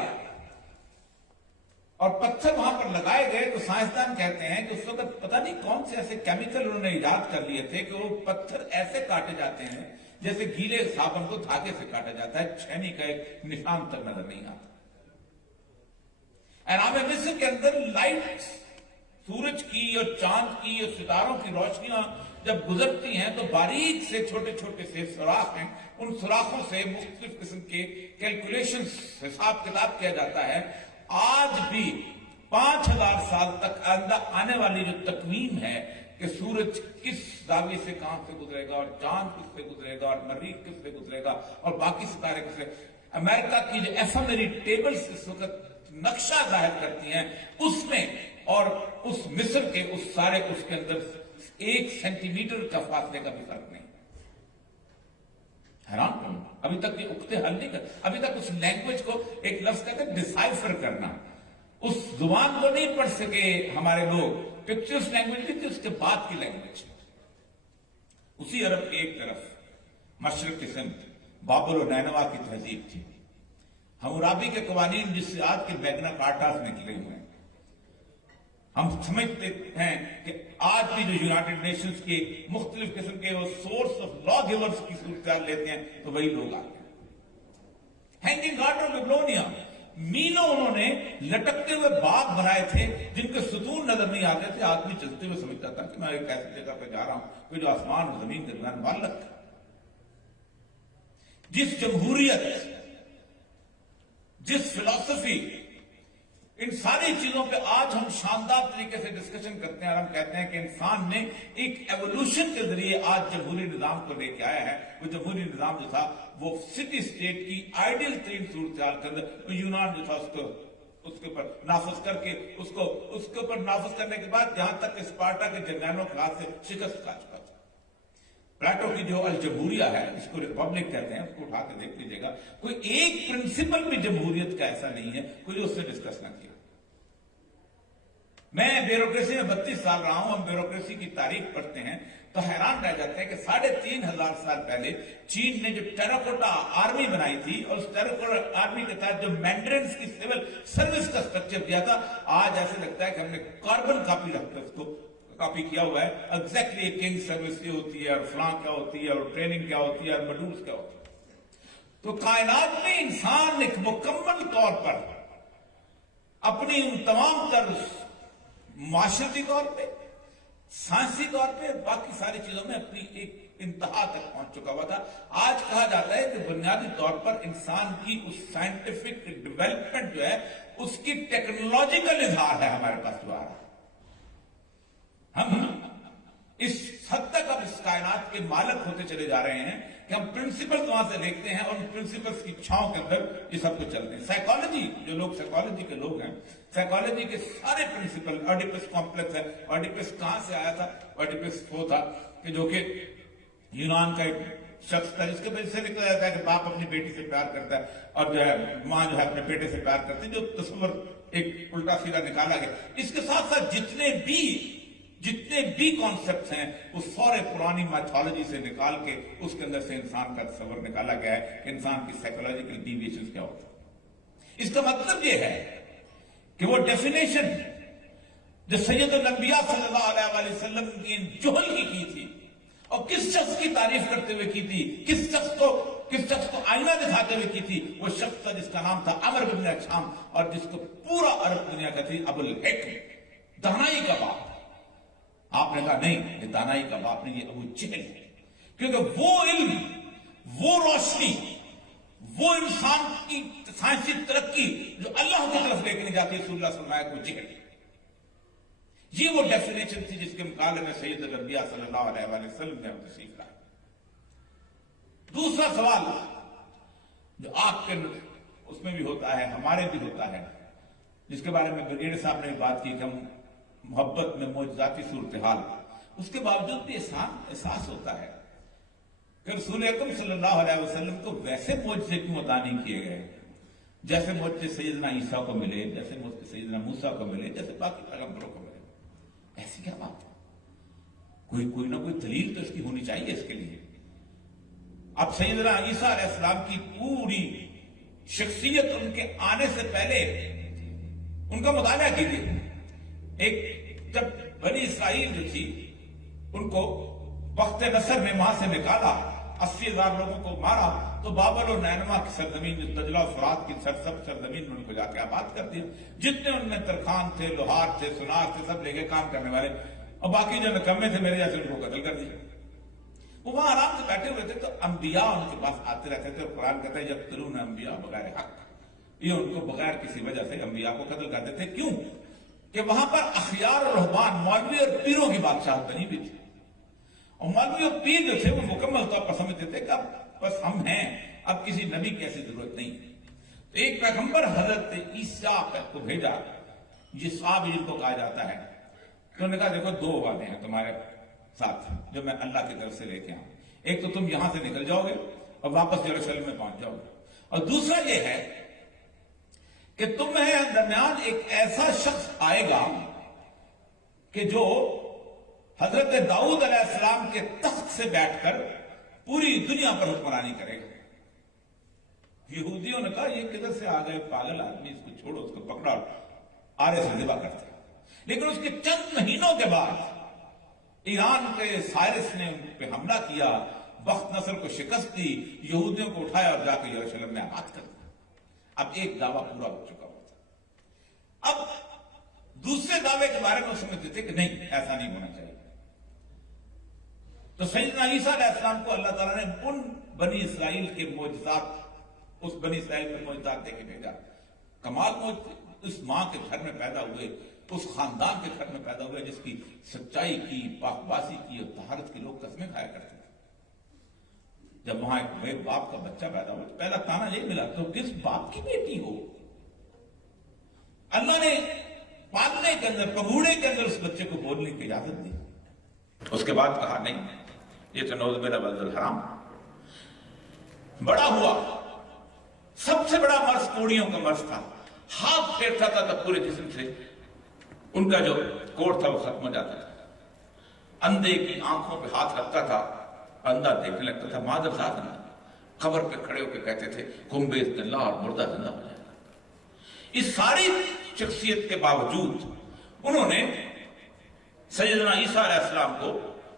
اور پتھر وہاں پر لگائے گئے تو سائنسدان کہتے ہیں کہ اس وقت پتہ نہیں کون سے ایسے کیمیکل انہوں نے ایجاد کر لیے تھے کہ وہ پتھر ایسے کاٹے جاتے ہیں جیسے گیلے صابن کو دھاگے سے کاٹا جاتا ہے، چھینی کا ایک نشان تک نظر نہیں آتا. احرام مصر کے اندر لائٹ سورج کی اور چاند کی اور ستاروں کی روشنیاں جب گزرتی ہیں تو باریک سے چھوٹے چھوٹے سے سوراخ ہیں، ان سوراخوں سے مختلف قسم کے کیلکولیشن حساب کتاب کیا جاتا ہے. آج بھی 5000 سال تک آنے والی جو تقویم ہے کہ سورج کس زاویے سے کہاں سے گزرے گا اور چاند کس سے گزرے گا اور مریخ کس سے گزرے گا اور باقی ستارے کس سے، امریکہ کی جو ایفیمری ٹیبلز اس وقت نقشہ ظاہر کرتی ہیں، اس میں اور اس مصر کے اس سارے اس کے اندر 1 سینٹی میٹر کا فاصلے کا بھی فرق نہیں. حیران کرنا، ابھی تک یہ عقدے حل نہیں کر، ابھی تک اس لینگویج کو ایک لفظ کہتے ہیں ڈسائفر کرنا، اس زبان کو نہیں پڑھ سکے ہمارے لوگ. پکچرس لینگویج بھی تھی، اس کے بعد کی لینگویج. اسی عرب کے ایک طرف مشرق کی سمت بابل و نینوا کی تہذیب تھی. حمورابی کے قوانین جس سے آج کے میگنا کارٹاز نکلے ہوئے ہیں، ہم سمجھتے ہیں کہ آج بھی جو یونائٹڈ نیشنز کے مختلف قسم کے وہ سورس آف لا گیورز کی صورتحال لیتے ہیں تو وہی لوگ آتے ہیں. ہینگنگ گارڈن بیبلونیا، میلوں انہوں نے لٹکتے ہوئے باغ بنائے تھے جن کے ستون نظر نہیں آتے تھے. آدمی چلتے ہوئے سمجھتا تھا کہ میں ایک ایسی جگہ پہ جا رہا ہوں کوئی جو آسمان اور زمین کے درمیان معلق ہے. جس جمہوریت، جس فلسفی، ان ساری چیزوں پہ آج ہم شاندار طریقے سے ڈسکشن کرتے ہیں اور ہم کہتے ہیں کہ انسان نے ایک ایوولوشن کے ذریعے آج جمہوری نظام کو لے کے آیا ہے. وہ جمہوری نظام جو تھا وہ سٹی اسٹیٹ کی آئیڈیل ترین صورتحال کے اندر یونان جو تھا اس کے اوپر نافذ کر کے اس کے اوپر نافذ کرنے کے بعد جہاں تک اسپارٹا کے جرنیلوں کے ہاتھ سے شکست کھا چکا تھا. پلیٹو کی جو الجمہوریہ ہے، اس کو ریپبلک کہتے ہیں، اس کو اٹھا کے دیکھ لیجیے گا، کوئی ایک پرنسپل بھی جمہوریت کا ایسا نہیں ہے کوئی جو اس سے ڈسکس نہ کیا. میں بیوروکریسی میں 32 سال رہا ہوں. ہم بیوروکریسی کی تاریخ پڑھتے ہیں تو حیران رہ جاتے ہیں کہ 3500 سال پہلے چین نے جو ٹیراکوٹا آرمی بنائی تھی اور اس ٹیراکوٹا آرمی کے تحت جو مینڈرنس کی سول سروس کا سٹرکچر دیا تھا، آج ایسے لگتا ہے کہ ہم نے کاربن کاپی رکھ کر اس کو کاپی کیا ہوا ہے. ایگزیکٹلی کنگ سروس یہ ہوتی ہے اور فلاں کیا ہوتی ہے اور ٹریننگ کیا ہوتی ہے اور ماڈیولز کیا ہوتی ہے. تو کائنات میں انسان ایک مکمل طور پر اپنی ان تمام تر معاشرتی طور پہ، سائنسی طور پہ، باقی ساری چیزوں میں اپنی ایک انتہا تک پہنچ چکا ہوا تھا. آج کہا جاتا ہے کہ بنیادی طور پر انسان کی اس سائنٹیفک ڈیولپمنٹ جو ہے اس کی ٹیکنالوجیکل اظہار ہے ہمارے پاس جو آ رہا ہے. ہم اس حد تک اب اس کائنات کے مالک ہوتے چلے جا رہے ہیں کہ ہم پرنسپل وہاں سے دیکھتے ہیں اور ان پرنسپلز کی چھاؤں کے اندر یہ سب کچھ چلتے ہیں. سائیکالوجی، جو لوگ سائیکالوجی کے لوگ ہیں، سائیکالوجی کے سارے پرنسپل، آڈیپس کمپلیکس ہے. آڈیپس کہاں سے آیا تھا؟ آڈیپس وہ تھا کہ جو کہ یونان کا ایک شخص تھا جس کے وجہ سے نکلا جاتا ہے کہ باپ اپنی بیٹی سے پیار کرتا ہے اور جو ہے ماں جو ہے اپنے بیٹے سے پیار کرتی ہے، جو تصور ایک الٹا سیدھا نکالا گیا. اس کے ساتھ ساتھ جتنے بھی کانسیپٹس ہیں وہ سارے پرانی میتھولوجی سے نکال کے اس کے اندر سے انسان کا تصور نکالا گیا ہے کہ انسان کی سائیکولوجیکل ڈیویشنز کیا ہوتا ہے. اس کا مطلب یہ ہے کہ وہ ڈیفینیشن جو سید الانبیاء صلی اللہ علیہ وآلہ وسلم کی جوہل کی تھی اور کس شخص کی تعریف کرتے ہوئے کی تھی، کس شخص کو آئینہ دکھاتے ہوئے کی تھی، وہ شخص تھا جس کا نام تھا عمرو بن اچھام اور جس کو پورا عرب دنیا کا تھی ابو الحکم، دانائی کا باپ. آپ نے کہا نہیں، یہ دانائی کا باپ نہیں، یہ ابو جہل ہے، کیونکہ وہ علم، وہ روشنی، وہ انسان کی سائنسی ترقی جو اللہ کی طرف لے کے نہیں جاتی، رسول اللہ صلی اللہ علیہ وسلم کو جہل. یہ وہ ڈیفینیشن تھی جس کے مقابلے میں سید الانبیاء صلی اللہ علیہ وآلہ وسلم نے ہم تشریف لائے. دوسرا سوال جو آپ کے اس میں بھی ہوتا ہے, ہمارے بھی ہوتا ہے, جس کے بارے میں بریگیڈیئر صاحب نے بات کی کہ ہم محبت میں معجزاتی صورتحال, اس کے باوجود بھی احساس ہوتا ہے کہ رسول اکرم صلی اللہ علیہ وسلم کو ویسے معجزے کیوں عطا نہیں کیے گئے جیسے معجزے سیدنا عیسیٰ کو ملے, جیسے معجزے سیدنا موسیٰ کو ملے, جیسے باقی پیغمبروں کو ملے. ایسی کیا بات ہے؟ کوئی نہ کوئی دلیل تو اس کی ہونی چاہیے اس کے لیے. اب سیدنا عیسیٰ علیہ السلام کی پوری شخصیت ان کے آنے سے پہلے ان کا مطالعہ کیجیے. ایک جب بنی اسرائیل جو تھی ان کو وقت نصر نے وہاں سے نکالا, 80,000 لوگوں کو مارا, تو بابل و نینوا کی سرزمین, دجلہ و فرات کی سب سرزمین میں ان کو جا کے آباد کر دیا. جتنے ان میں ترخان تھے, لوہار تھے, سنار تھے, سب لے کے کام کرنے والے, اور باقی جو نکمے تھے میرے جیسے ان کو قتل کر دیا. وہ وہاں آرام سے بیٹھے ہوئے تھے تو انبیاء ان کے پاس آتے رہتے تھے, اور قرآن کہتا ہے یقتلون انبیاء بغیر حق, یہ ان کو بغیر کسی وجہ سے انبیاء کو قتل کرتے تھے. کیوں کہ وہاں پر اخیار اور رہبان, مولوی اور پیروں کی بادشاہت بنی ہوئی تھی, اور مولوی اور پیر جو تھے وہ مکمل طور پر سمجھتے تھے کہ بس ہم ہیں, اب کسی نبی کی ایسی ضرورت نہیں. تو ایک پیغمبر حضرت عیسیٰ کو بھیجا, یہ صاحب جن کو کہا جاتا ہے, تو انہوں نے کہا دیکھو 2 وعدے ہیں تمہارے ساتھ جو میں اللہ کی طرف سے لے کے آؤں. ایک تو تم یہاں سے نکل جاؤ گے اور واپس یروشلم میں پہنچ جاؤ گے, اور دوسرا یہ ہے کہ تمہیں درمیان ایک ایسا شخص آئے گا کہ جو حضرت داؤد علیہ السلام کے تخت سے بیٹھ کر پوری دنیا پر حکمرانی کرے گا. یہودیوں نے کہا یہ کدھر سے آ گئے پاگل آدمی, اس کو چھوڑو, اس کو پکڑا, آرے سے ذبح کرتے. لیکن اس کے چند مہینوں کے بعد ایران کے سائرس نے ان پہ حملہ کیا, بخت نصر کو شکست دی, یہودیوں کو اٹھایا اور جا کے یروشلم میں آباد کر دیا. اب ایک دعویٰ پورا ہو چکا ہوتا. اب دوسرے دعوے کے بارے میں وہ سمجھتے تھے کہ نہیں, ایسا نہیں ہونا چاہیے. تو سیدنا عیسیٰ علیہ السلام کو اللہ تعالیٰ نے ان بنی اسرائیل کے معجزات, اس بنی اسرائیل کے معجزات دے کے بھیجا. کمال معجزے اس ماں کے گھر میں پیدا ہوئے, اس خاندان کے گھر میں پیدا ہوئے جس کی سچائی کی, پاکبازی کی اور طہارت کے لوگ قسمیں کھایا کرتے تھے. جب وہاں ایک باپ کا بچہ پیدا ہوا, پہلا تانا یہ ملا تو کس باپ کی بیٹی ہو. اللہ نے پالنے کے اندر, پگوڑے کے اندر اس بچے کو بولنے کی اجازت دی. اس کے بعد کہا نہیں, یہ تو نعوذ باللہ ولد الحرام. بڑا ہوا, سب سے بڑا مرض کوڑیوں کا مرض تھا. ہاتھ پھیرتا تھا تو پورے جسم سے ان کا جو کوڑ تھا وہ ختم ہو جاتا تھا. اندھے کی آنکھوں پہ ہاتھ رکھتا تھا, اندھا دیکھنے لگتا تھا. مادر ذات اندھا, قبر پہ کھڑے ہو کے کہتے تھے کنبے اللہ, اور مردہ زندہ ہو جائے گا. اس ساری شخصیت کے باوجود انہوں نے سیدنا عیسیٰ علیہ السلام کو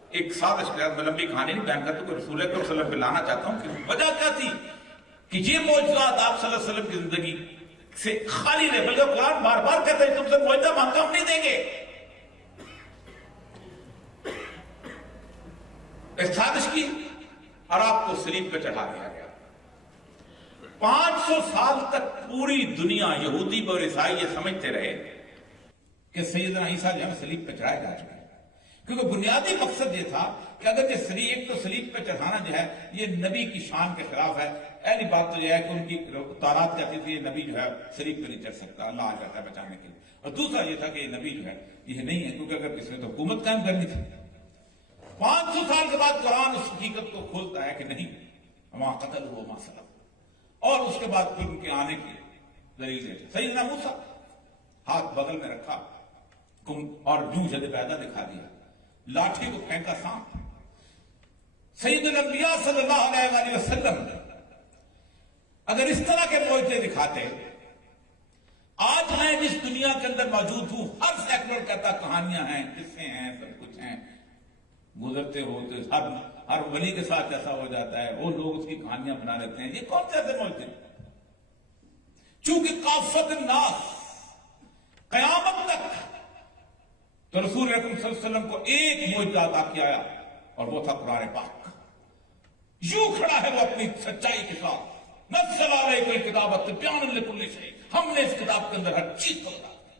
ایک سازش کے ساتھ, میں لمبی کہانی نہیں بیان کرتا, کوئی رسول اکرم صلی اللہ علیہ وسلم پہ لانا چاہتا ہوں کہ وجہ کیا تھی کہ یہ معجزات آپ صلی اللہ علیہ وسلم کی زندگی سے خالی رہے. بلکہ قرآن بار بار کہتا ہے تم سے معجزہ مانگا ہم نہیں دیں گے. سازش کی اور آپ کو صلیب پہ چڑھا دیا گیا. 500 سال تک پوری دنیا, یہودی اور عیسائی یہ سمجھتے رہے کہ سیدنا عیسیٰ جو ہے صلیب پہ چڑھائے جا چکے ہیں. کیونکہ بنیادی مقصد یہ تھا کہ اگر یہ صلیب تو صلیب پہ چڑھانا جو ہے یہ نبی کی شان کے خلاف ہے. پہلی بات تو یہ ہے کہ ان کی تورات کہتی تھی یہ نبی جو ہے صلیب پہ نہیں چڑھ سکتا, اللہ آ جاتا ہے بچانے کے لیے. اور دوسرا یہ تھا کہ یہ نبی جو ہے یہ نہیں ہے, کیونکہ اگر کسی نے تو حکومت قائم کرنی تھی. 500 سال کے بعد قرآن اس حقیقت کو کھولتا ہے کہ نہیں, وہاں قتل ہوا وہاں سلام. اور اس کے بعد پھر ان کے آنے کی دلیل ہے. سیدنا موسیٰ ہاتھ بغل میں رکھا اور جو جد پیدا دکھا دیا, لاٹھی کو پھینکا سانپ. سید الانبیاء صلی اللہ علیہ وآلہ وسلم اگر اس طرح کے معجزے دکھاتے, آج میں جس دنیا کے اندر موجود ہوں ہر سیکولر کہتا کہانیاں ہیں, قصے ہیں, سب کچھ ہیں, گزرتے ہوتے ہر ولی کے ساتھ ایسا ہو جاتا ہے, وہ لوگ اس کی کہانیاں بنا لیتے ہیں. یہ کون سے ایسے معجزے؟ چونکہ کافت الناس قیامت تک تو رسول اکرم صلی اللہ علیہ وسلم کو ایک معجزہ عطا کیا آیا, اور وہ تھا قرآن پاک. یوں کھڑا ہے وہ اپنی سچائی کے ساتھ, نزل علیک الکتاب تبیانا لکل شیء, ہم نے اس کتاب کے اندر ہر چیز کو بتا دیا.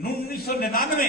1999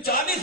40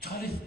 40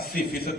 80%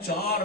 4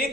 1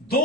2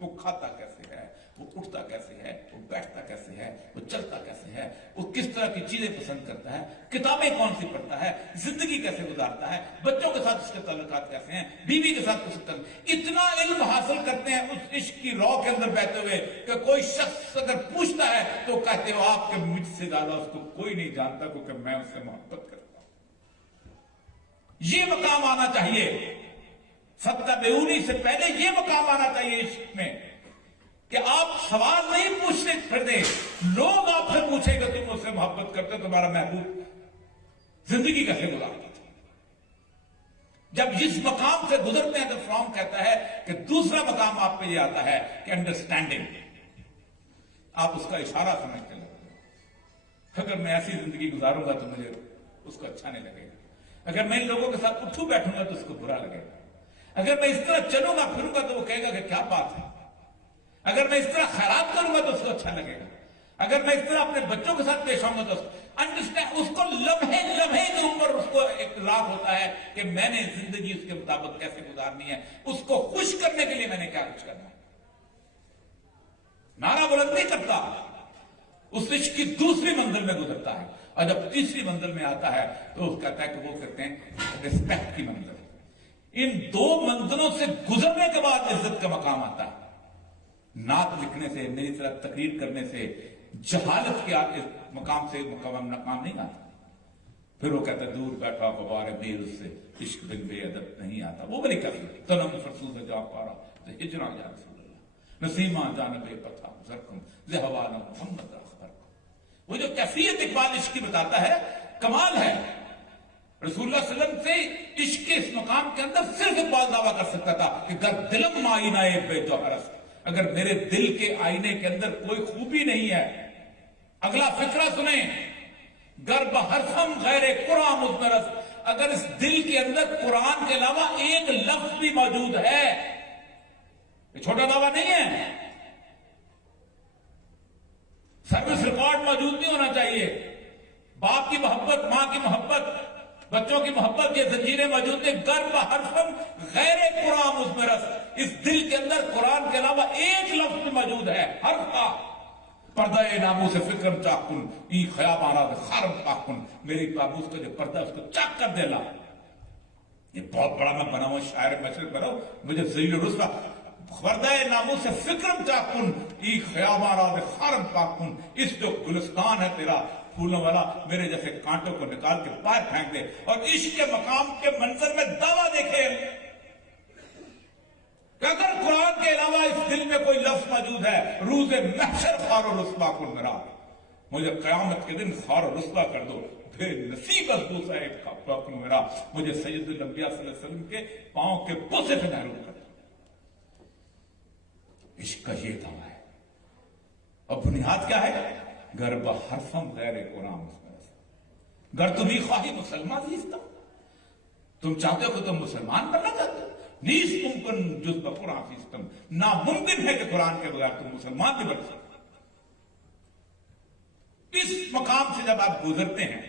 وہ کھاتا کیسے ہے, وہ اٹھتا کیسے ہے, وہ بیٹھتا کیسے ہے, وہ چلتا کیسے ہے, وہ کس طرح کی چیزیں پسند کرتا ہے, کتابیں کون سی پڑھتا ہے, زندگی کیسے گزارتا ہے, بچوں کے ساتھ اس کے تعلقات کیسے ہیں, بیوی کے ساتھ کیسے کرتے ہیں. اتنا علم حاصل کرتے ہیں اس عشق کی رو کے اندر بہتے ہوئے کہ کوئی شخص اگر پوچھتا ہے تو کہتے ہو آپ کے مجھ سے زیادہ اس کو کوئی نہیں جانتا کیونکہ میں اس سے محبت کرتا ہوں. یہ مقام آنا چاہیے. صدقہ بیرونی سے پہلے یہ مقام آنا چاہیے عشق میں کہ آپ سوال نہیں پوچھنے پھر دیں, لوگ آپ سے پوچھیں کہ تم اس سے محبت کرتے ہو, تمہارا محبوب زندگی کیسے گزارتا تھا. جب اس مقام سے گزرتے ہیں تو فرام کہتا ہے کہ دوسرا مقام آپ پہ یہ آتا ہے کہ انڈرسٹینڈنگ. آپ اس کا اشارہ سمجھتے لگتے ہیں. اگر میں ایسی زندگی گزاروں گا تو مجھے اس کو اچھا نہیں لگے گا. اگر میں ان لوگوں کے ساتھ اٹھوں بیٹھوں گا تو اس کو برا لگے گا. اگر میں اس طرح چلوں گا پھروں گا تو وہ کہے گا کہ کیا بات ہے. اگر میں اس طرح خیرات کروں گا تو اس کو اچھا لگے گا. اگر میں اس طرح اپنے بچوں کے ساتھ پیش آؤں گا تو انڈرسٹینڈ, اس کو لمحے لمحے کے اوپر اس کو اطلاق ہوتا ہے کہ میں نے زندگی اس کے مطابق کیسے گزارنی ہے, اس کو خوش کرنے کے لیے میں نے کیا کچھ کرنا ہے. نعرہ بلند نہیں کرتا, اس عشق کی دوسری منزل میں گزرتا ہے. اور جب تیسری منزل میں آتا ہے تو اس کہتا ہے کہ وہ کہتے ہیں رسپیکٹ کی منزل. ان دو منزلوں سے گزرنے کے بعد عزت کا مقام آتا ہے. نعت لکھنے سے, میری طرح تقریر کرنے سے, جہالت کے مقام سے مقام نہیں آتا. پھر وہ کہتا ہے دور بیٹھا غبار دیر اس سے عشق بن بے ادب نہیں آتا. وہ بھی نہیں کر سکتے. تنم فرسوس جا پارا تو ہجرا یا رسول اللہ نسیمہ جانب پتہ زرکم زہوان محمد اخبر. وہ جو کیفیت اقبال عشق کی بتاتا ہے کمال ہے. رسول اللہ صلی اللہ علیہ وسلم سے عشق کے اس مقام کے اندر صرف اقبال دعویٰ کر سکتا تھا کہ گر دلم آئینہ بے جوہرست, اگر میرے دل کے آئینے کے اندر کوئی خوبی نہیں ہے. اگلا فقرہ سنیں, گر بحرفم غیر قرآن مزمرست, اگر اس دل کے اندر قرآن کے علاوہ ایک لفظ بھی موجود ہے. یہ چھوٹا دعویٰ نہیں ہے. سروس ریکارڈ موجود نہیں ہونا چاہیے. باپ کی محبت, ماں کی محبت, بچوں کی محبت, یہ زنجیریں موجود ہیں. گر بحرفم غیر قرآن مزمرست, اس دل کے اندر قرآن کے علاوہ ایک لفظ بھی موجود ہے. حرف کا پردہ ناموس فکرم چاکن ای خیاب آراد خارم پاکن, میری ناموس کا جو پردہ اس کو چاک کر دیلا. یہ بہت بڑا میں بنا ہوں شاعر مشرق بنا ہوں, مجھے ذلیل و رسوا. پردہ ناموس فکرم چاکن ای خیاب آراد خارم پاکن, اس جو گلستان ہے تیرا پھولوں والا, میرے جیسے کانٹوں کو نکال کے باہر پھینک دے. اور عشق کے مقام کے منظر میں دعویٰ دیکھے کہ اگر قرآن کے علاوہ اس دل میں کوئی لفظ موجود ہے, روز محشر خار و رسوا کن میرا, مجھے قیامت کے دن خار و رسوا کر دو. بے نصیب از دوسرا ایک کن میرا, مجھے سید الانبیاء صلی اللہ علیہ وسلم کے پاؤں کے بوسے سے محروم کر دو. عشق کا یہ دعویٰ ہے. اور بنیاد کیا ہے؟ گر بحرفم غیر قرآن مزمرست. گر تمہیں خواہی مسلمان زیستم, تم چاہتے ہو کہ تم مسلمان بننا چاہتے ہو, نیس ممکن جز بقرآن زیستم, ناممکن ہے کہ قرآن کے بغیر تم مسلمان بھی بن سکتے. اس مقام سے جب آپ گزرتے ہیں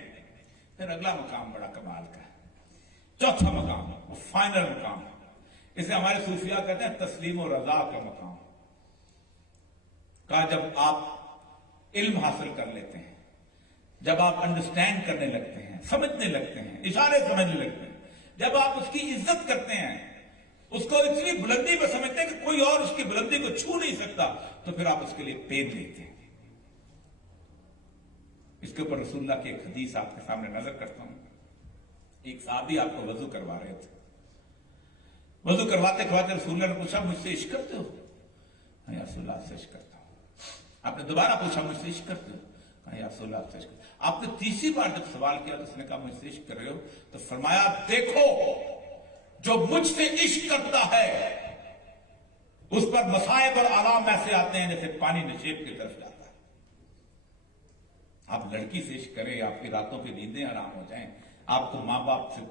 پھر اگلا مقام بڑا کمال کا ہے. چوتھا مقام, وہ فائنل مقام, اسے ہمارے صوفیاء کہتے ہیں تسلیم و رضا کا مقام. کہا جب آپ علم حاصل کر لیتے ہیں, جب آپ انڈرسٹینڈ کرنے لگتے ہیں, سمجھنے لگتے ہیں, اشارے سمجھنے لگتے ہیں, جب آپ اس کی عزت کرتے ہیں, اس کو اتنی بلندی پہ سمجھتے ہیں کہ کوئی اور اس کی بلندی کو چھو نہیں سکتا, تو پھر آپ اس کے لیے پین لیتے ہیں. اس کے اوپر رسول اللہ کی ایک حدیث آپ کے سامنے نظر کرتا ہوں. ایک صحابی آپ کو وضو کروا رہے تھے. وضو کرواتے کرواتے رسول اللہ نے پوچھا مجھ سے عشق کرتے ہو؟ یا رسول اللہ سے عشق کرتا ہوں. آپ نے دوبارہ پوچھا مجھ سے عشق کرتے ہو؟ یا رسول اللہ سے عشق کرتا ہوں. آپ نے تیسری بار جب سوال کیا تو اس نے کہا مجھ سے عشق کر رہے ہو, تو فرمایا دیکھو جو مجھ سے عشق کرتا ہے اس پر مصائب اور آلام ایسے آتے ہیں جیسے پانی نشیب کی طرف جاتا ہے. آپ لڑکی سے عشق کریں, آپ کی راتوں کی نیندیں آرام ہو جائیں, آپ کو ماں باپ سے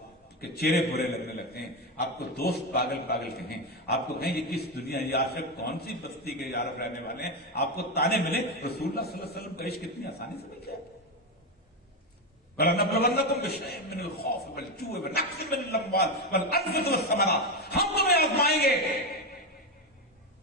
کے چہرے برے لگنے لگتے ہیں, آپ کو دوست پاگل پاگل کہیں, آپ کو کہیں یہ کس دنیا, یہ عاشق کون سی بستی کے یارب رہنے والے ہیں, آپ کو تانے ملے. رسول اللہ صلی اللہ علیہ وسلم کا عشق کتنی آسانی سے مل جائے. وَلَنَبْلُوَنَّكُمْ بِشَيْءٍ مِّنَ الْخَوْفِ وَالْجُوعِ وَنَقْصٍ مِّنَ الْأَمْوَالِ وَالْأَنفُسِ وَالثَّمَرَاتِ. ہم تمہیں آزمائیں گے,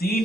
3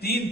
3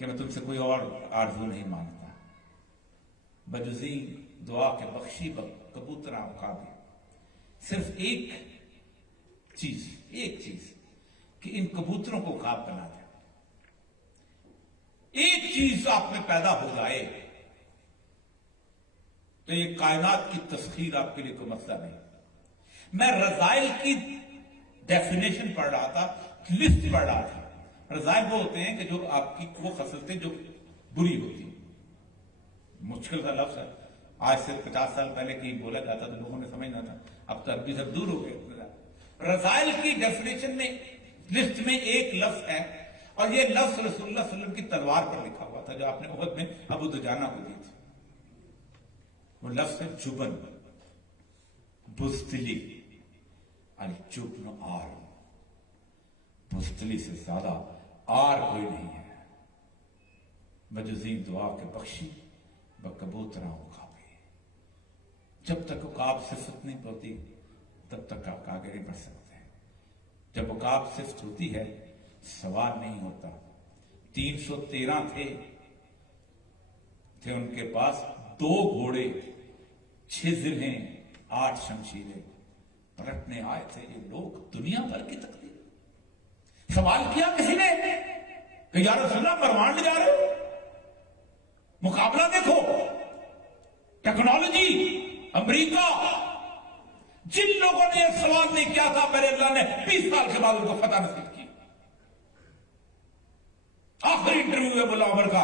کہ میں تم سے کوئی اور آرزو نہیں مانگتا بجزی دعا کے بخشی کبوتر عقابی، صرف ایک چیز کہ ان کبوتروں کو خواب بنا دیں، ایک چیز آپ میں پیدا ہو جائے تو یہ کائنات کی تسخیر آپ کے لیے کوئی مسئلہ نہیں۔ میں رذائل کی ڈیفینیشن پڑھ رہا تھا، لسٹ پڑھ رہا تھا۔ رذائل وہ ہوتے ہیں کہ جو آپ کی وہ خصلتیں جو بری ہوتی ہیں، مشکل کا لفظ ہے، آج سے 50 سال پہلے کہیں بولا جاتا تو لوگوں نے سمجھنا تھا، اب تو عربی سے دور ہو گئے۔ رذائل کی ڈیفینیشن میں لسٹ میں ایک لفظ ہے، اور یہ لفظ رسول اللہ صلی اللہ علیہ وسلم کی تلوار پر لکھا ہوا تھا جو آپ نے احد میں ابو دجانہ کو دی تھی۔ وہ لفظ ہے جبن، بزدلی، الجبن آر، بزدلی سے زیادہ آر کوئی نہیں ہے۔ بجزی دعا کے بخشی بکبوتراں عقابی، جب تک عقاب صفت نہیں ہوتی تب تک آپ آگے نہیں بڑھ سکتے۔ جب عقاب صفت ہوتی ہے سوال نہیں ہوتا۔ 313 تھے ان کے پاس، 2 گھوڑے، 6 ذرہیں، 8 شمشیریں، پلٹنے آئے تھے یہ لوگ دنیا بھر کی تقدیر۔ سوال کیا کسی نے کہ یا رسول اللہ مروان لے جا رہے ہو؟ مقابلہ دیکھو، ٹیکنالوجی، امریکہ۔ جن لوگوں نے یہ سوال نہیں کیا تھا میرے اللہ نے 20 سال کے بعد ان کو فتح نصیب کی۔ آخری انٹرویو ہے ملا عمر کا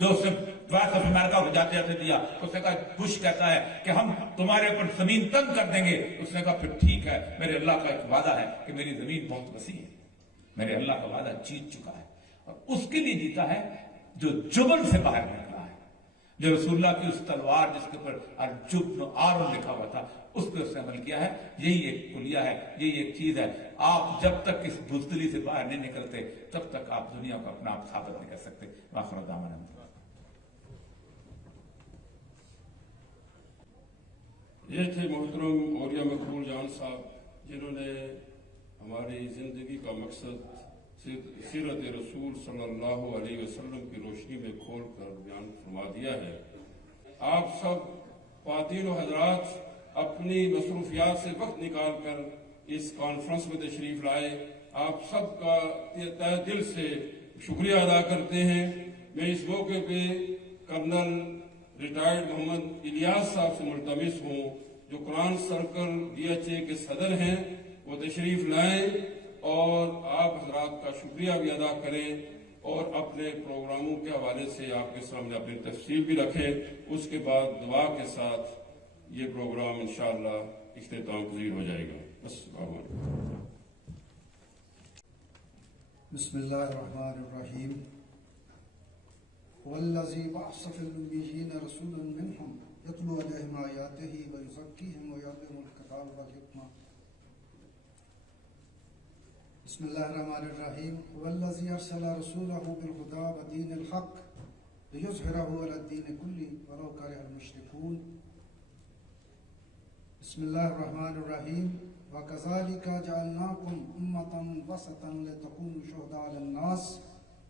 جو اس نے وائس آف امریکہ کو جاتے جاتے دیا، اس نے کہا بش کہتا ہے کہ ہم تمہارے اوپر زمین تنگ کر دیں گے۔ اس نے کہا پھر ٹھیک ہے، میرے اللہ کا ایک وعدہ ہے کہ میری زمین بہت وسیع ہے، میرے اللہ کا وعدہ جیت چکا ہے، اور اس کے لیے جیتا ہے جو جبن سے باہر نکلا ہے، جو رسول اللہ کی اس تلوار جس کے اوپر الجبن آرن لکھا ہوا تھا اس پہ اس نے عمل کیا ہے۔ یہی ایک کلیہ ہے، یہی ایک چیز ہے۔ آپ جب تک اس بزدلی سے باہر نہیں نکلتے تب تک آپ دنیا کو اپنا آپ ثابت نہیں کر سکتے۔ وآخر دعوانا یہ تھے محترم اولیاء مقبول جان صاحب، جنہوں نے ہماری زندگی کا مقصد سیرت رسول صلی اللہ علیہ وسلم کی روشنی میں کھول کر بیان فرما دیا ہے۔ آپ سب خواتین و حضرات اپنی مصروفیات سے وقت نکال کر اس کانفرنس میں تشریف لائے، آپ سب کا تہ دل سے شکریہ ادا کرتے ہیں۔ میں اس موقع پہ کرنل ریٹائرڈ محمد الیاس صاحب سے ملتمس ہوں جو قرآن سرکل DHA کے صدر ہیں، وہ تشریف لائیں اور آپ حضرات کا شکریہ بھی ادا کریں اور اپنے پروگراموں کے حوالے سے آپ کے سامنے اپنی تفصیل بھی رکھیں۔ اس کے بعد دعا کے ساتھ یہ پروگرام انشاءاللہ اختتام پذیر ہو جائے گا۔ السلام علیکم۔ بسم اللہ الرحمن الرحیم۔ والذی بعث فی الأمیین رسولا منہم یتلو علیہم آیاتہ ویزکیہم ویعلمہم الکتاب والحکمہ۔ بسم اللہ الرحمن الرحیم۔ والذی ارسل رسولہ بالہدی ودین الحق لیظہرہ علی الدین کلہ ولو کرہ المشرکون۔ بسم اللہ الرحمن الرحیم۔ وَكَذَلِكَ جَعَلْنَاكُمْ أُمَّةً وَسَطًا لِتَكُونُوا شُهَدَاءَ عَلَى النَّاسِ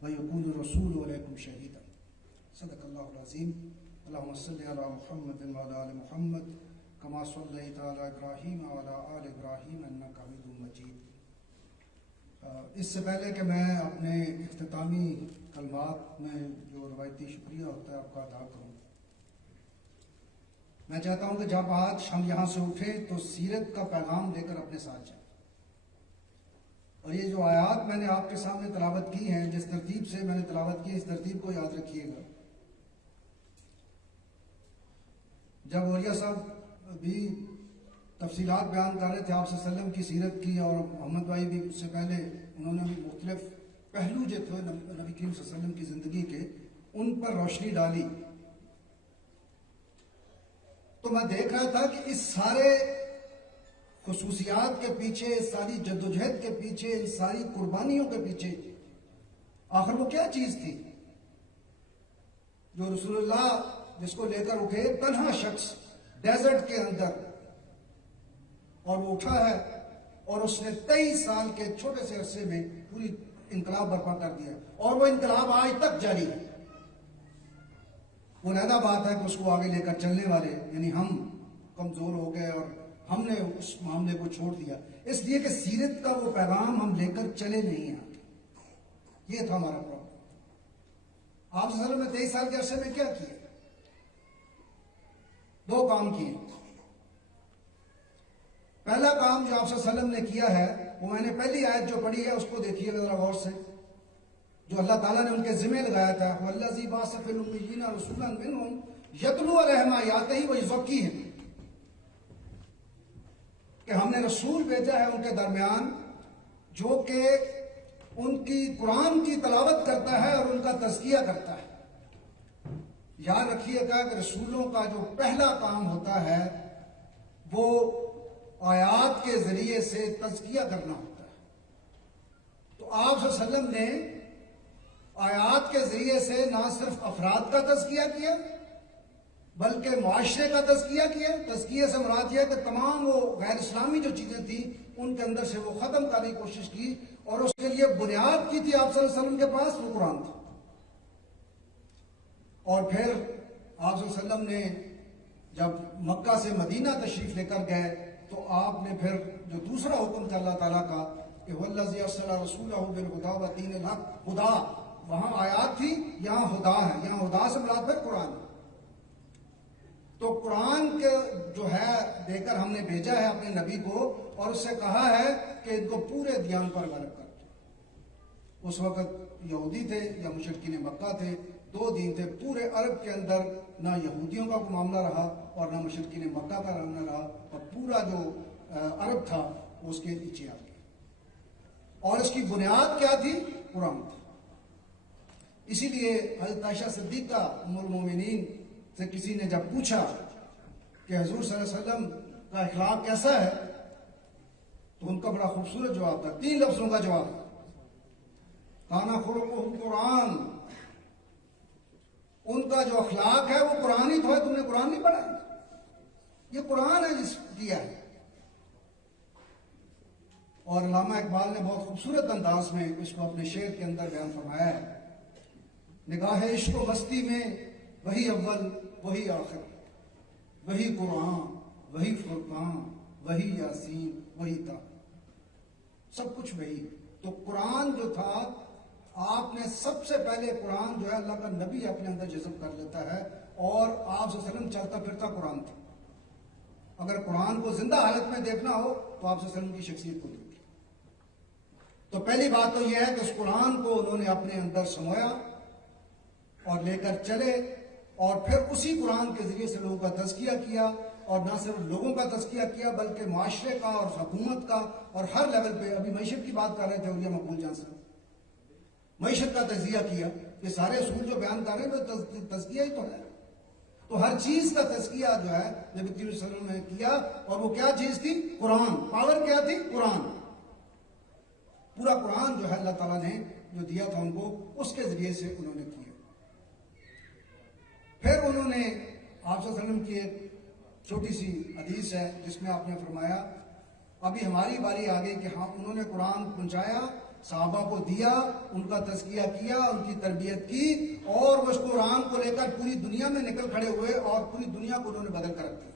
وَيَكُونَ الرَّسُولُ عَلَيْكُمْ شَهِيدًا۔ صدق اللہ العظیم۔ اللہم صلی علی محمد وعلی آل محمد کما صلیت علی ابراہیم وعلی آل ابراہیم انک حمید مجید۔ اس سے پہلے کہ میں اپنے اختتامی کلمات میں جو روایتی شکریہ ہوتا ہے آپ کا ادا کروں، میں چاہتا ہوں کہ جب آج ہم یہاں سے اٹھیں تو سیرت کا پیغام لے کر اپنے ساتھ جائیں، اور یہ جو آیات میں نے آپ کے سامنے تلاوت کی ہیں، جس ترتیب سے میں نے تلاوت کی، اس ترتیب کو یاد رکھیے گا۔ جب اولیاء صاحب بھی تفصیلات بیان کر رہے تھے آپ صلی اللہ علیہ وسلم کی سیرت کی، اور محمد بھائی بھی اس سے پہلے انہوں نے بھی مختلف پہلو جو تھے نبی کریم صلی اللہ علیہ وسلم کی زندگی کے ان پر روشنی ڈالی، تو میں دیکھ رہا تھا کہ اس سارے خصوصیات کے پیچھے، اس ساری جدوجہد کے پیچھے، ان ساری قربانیوں کے پیچھے آخر وہ کیا چیز تھی جو رسول اللہ جس کو لے کر اٹھے، تنہا شخص ڈیزرٹ کے اندر، اور وہ اٹھا ہے اور اس نے 23 سال کے چھوٹے سے عرصے میں پوری انقلاب برپا کر دیا اور وہ انقلاب آج تک جاری ہے. وہ علیحدہ بات ہے کہ اس کو آگے لے کر چلنے والے یعنی ہم کمزور ہو گئے اور ہم نے اس معاملے کو چھوڑ دیا، اس لیے کہ سیرت کا وہ پیغام ہم لے کر چلے نہیں آتے. یہ تھا ہمارا پرابلم. آپ صلی اللہ علیہ وسلم نے 23 سال کے عرصے میں کیا کیا؟ 2 کام کیے. پہلا کام جو آپ صلی اللہ علیہ وسلم نے کیا ہے وہ میں نے پہلی آیت جو پڑھی ہے اس کو دیکھیے ذرا غور سے، جو اللہ تعالیٰ نے ان کے ذمہ لگایا تھا وَالَّذِي بَعَثَ فِي الْأُمِّيِّينَ رَسُولًا مِّنْهُمْ يَتْلُو عَلَيْهِمْ آيَاتِهِ وَيُزَكِّيهِمْ، کہ ہم نے رسول بھیجا ہے ان کے درمیان جو کہ ان کی قرآن کی تلاوت کرتا ہے اور ان کا تزکیہ کرتا ہے. یاد رکھیے گا کہ رسولوں کا جو پہلا کام ہوتا ہے وہ آیات کے ذریعے سے تزکیہ کرنا ہوتا ہے. تو آپ صلی اللہ علیہ وسلم نے آیات کے ذریعے سے نہ صرف افراد کا تزکیہ کیا بلکہ معاشرے کا تزکیہ کیا. تزکیہ سے مراد یہ ہے کہ تمام وہ غیر اسلامی جو چیزیں تھیں ان کے اندر سے وہ ختم کرنے کی کوشش کی اور اس کے لیے بنیاد کی تھی آپ صلی اللہ علیہ وسلم کے پاس وہ قرآن تھا. اور پھر آپ صلی اللہ علیہ وسلم نے جب مکہ سے مدینہ تشریف لے کر گئے تو آپ نے پھر جو دوسرا حکم تھا اللہ تعالیٰ کا کہ وَالَّذِي أَرْسَلَ رَسُولَهُ بِالْهُدَىٰ وَدِينِ الْحَقِّ، ہدا وہاں آیات تھی، یہاں ہدا ہے. یہاں ہدا سے مراد پھر قرآن. تو قرآن کے جو ہے دے کر ہم نے بھیجا ہے اپنے نبی کو اور اس سے کہا ہے کہ ان کو پورے دیان پر غالب کر دو. اس وقت یہودی تھے یا مشرکین مکہ تھے، 2 دین تھے. پورے عرب کے اندر نہ یہودیوں کا کوئی معاملہ رہا اور نہ مشرکین مکہ کا معاملہ رہا اور پورا جو عرب تھا اس کے نیچے آ گیا. اور اس کی بنیاد کیا تھی؟ قرآن تھی. اسی لیے حضرت عائشہ صدیقہ ام المومنین سے کسی نے جب پوچھا کہ حضور صلی اللہ علیہ وسلم کا اخلاق کیسا ہے تو ان کا بڑا خوبصورت جواب تھا. 3 لفظوں کا جواب، کانا خلقہ قرآن. ان کا جو اخلاق ہے وہ قرآن ہی تو ہے. تم نے قرآن نہیں پڑھا؟ یہ قرآن ہے جس دیا ہے. اور علامہ اقبال نے بہت خوبصورت انداز میں اس کو اپنے شعر کے اندر بیان فرمایا ہے. نگاہ عشق و مستی میں وہی اول وہی آخر، وہی قرآن وہی فرقان وہی یاسین وہی تا، سب کچھ وہی. تو قرآن جو تھا آپ نے سب سے پہلے قرآن جو ہے اللہ کا نبی اپنے اندر جذب کر لیتا ہے اور آپ صلی اللہ علیہ وسلم چلتا پھرتا قرآن تھا. اگر قرآن کو زندہ حالت میں دیکھنا ہو تو آپ صلی اللہ علیہ وسلم کی شخصیت کو دیکھیں. تو پہلی بات تو یہ ہے کہ اس قرآن کو انہوں نے اپنے اندر سمویا اور لے کر چلے اور پھر اسی قرآن کے ذریعے سے لوگوں کا تزکیہ کیا اور نہ صرف لوگوں کا تزکیہ کیا بلکہ معاشرے کا اور حکومت کا اور ہر لیول پہ. ابھی معیشت کی بات کر رہے تھے اولیاء مقبول جان صاحب، معیشت کا تجزیہ کیا. یہ سارے اصول جو بیان کر رہے ہیں تو تزکیہ ہی تو ہے. تو ہر چیز کا تزکیہ جو ہے نبی کریم صلی اللہ علیہ وسلم نے کیا اور وہ کیا چیز تھی؟ قرآن. پاور کیا تھی؟ قرآن. پورا قرآن جو ہے اللہ تعالیٰ نے جو دیا تھا ان کو اس کے ذریعے سے انہوں نے کیا. پھر انہوں نے آپ صلی اللہ علیہ وسلم کی ایک چھوٹی سی حدیث ہے جس میں آپ نے فرمایا ابھی ہماری باری آ گئی کہ ہاں انہوں نے قرآن پہنچایا، صحابہ کو دیا، ان کا تزکیہ کیا، ان کی تربیت کی اور وہ اس قرآن کو لے کر پوری دنیا میں نکل کھڑے ہوئے اور پوری دنیا کو انہوں نے بدل کر رکھ دیا.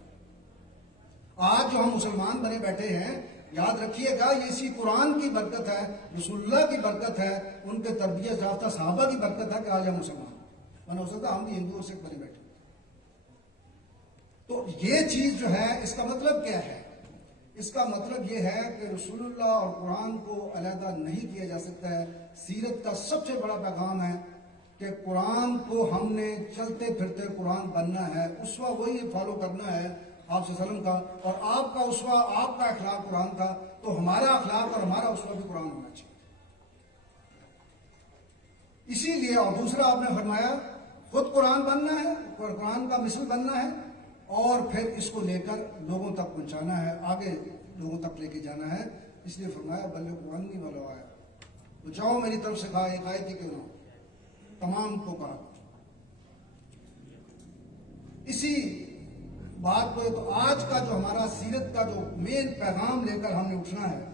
آج جو ہم مسلمان بنے بیٹھے ہیں یاد رکھیے گا یہ اسی قرآن کی برکت ہے، رسول اللہ کی برکت ہے، ان کے تربیت یافتہ صحابہ کی برکت ہے کہ آج ہم مسلمان ہو سکتا ہم بھی ہندو اور سکھ بنے بیٹھے. تو یہ چیز جو ہے اس کا مطلب کیا ہے؟ اس کا مطلب یہ ہے کہ رسول اللہ اور قرآن کو علیحدہ نہیں کیا جا سکتا ہے. سیرت کا سب سے بڑا پیغام ہے کہ قرآن کو ہم نے چلتے پھرتے قرآن بننا ہے، اسوہ وہی فالو کرنا ہے آپ صلی اللہ علیہ وسلم کا، اور آپ کا اسوہ آپ کا اخلاق قرآن تھا تو ہمارا اخلاق اور ہمارا اسوہ بھی قرآن ہونا چاہیے. اسی لیے اور دوسرا آپ نے فرمایا خود قرآن بننا ہے اور قرآن کا مثل بننا ہے اور پھر اس کو لے کر لوگوں تک پہنچانا ہے، آگے لوگوں تک لے کے جانا ہے. اس لیے فرمایا بلغوا عنی ولو آیا، تو جاؤ میری طرف سے کہا، ایک آیت ہی کیوں نہ تمام کو کہا. اسی بات کو تو آج کا جو ہمارا سیرت کا جو مین پیغام لے کر ہم نے اٹھنا ہے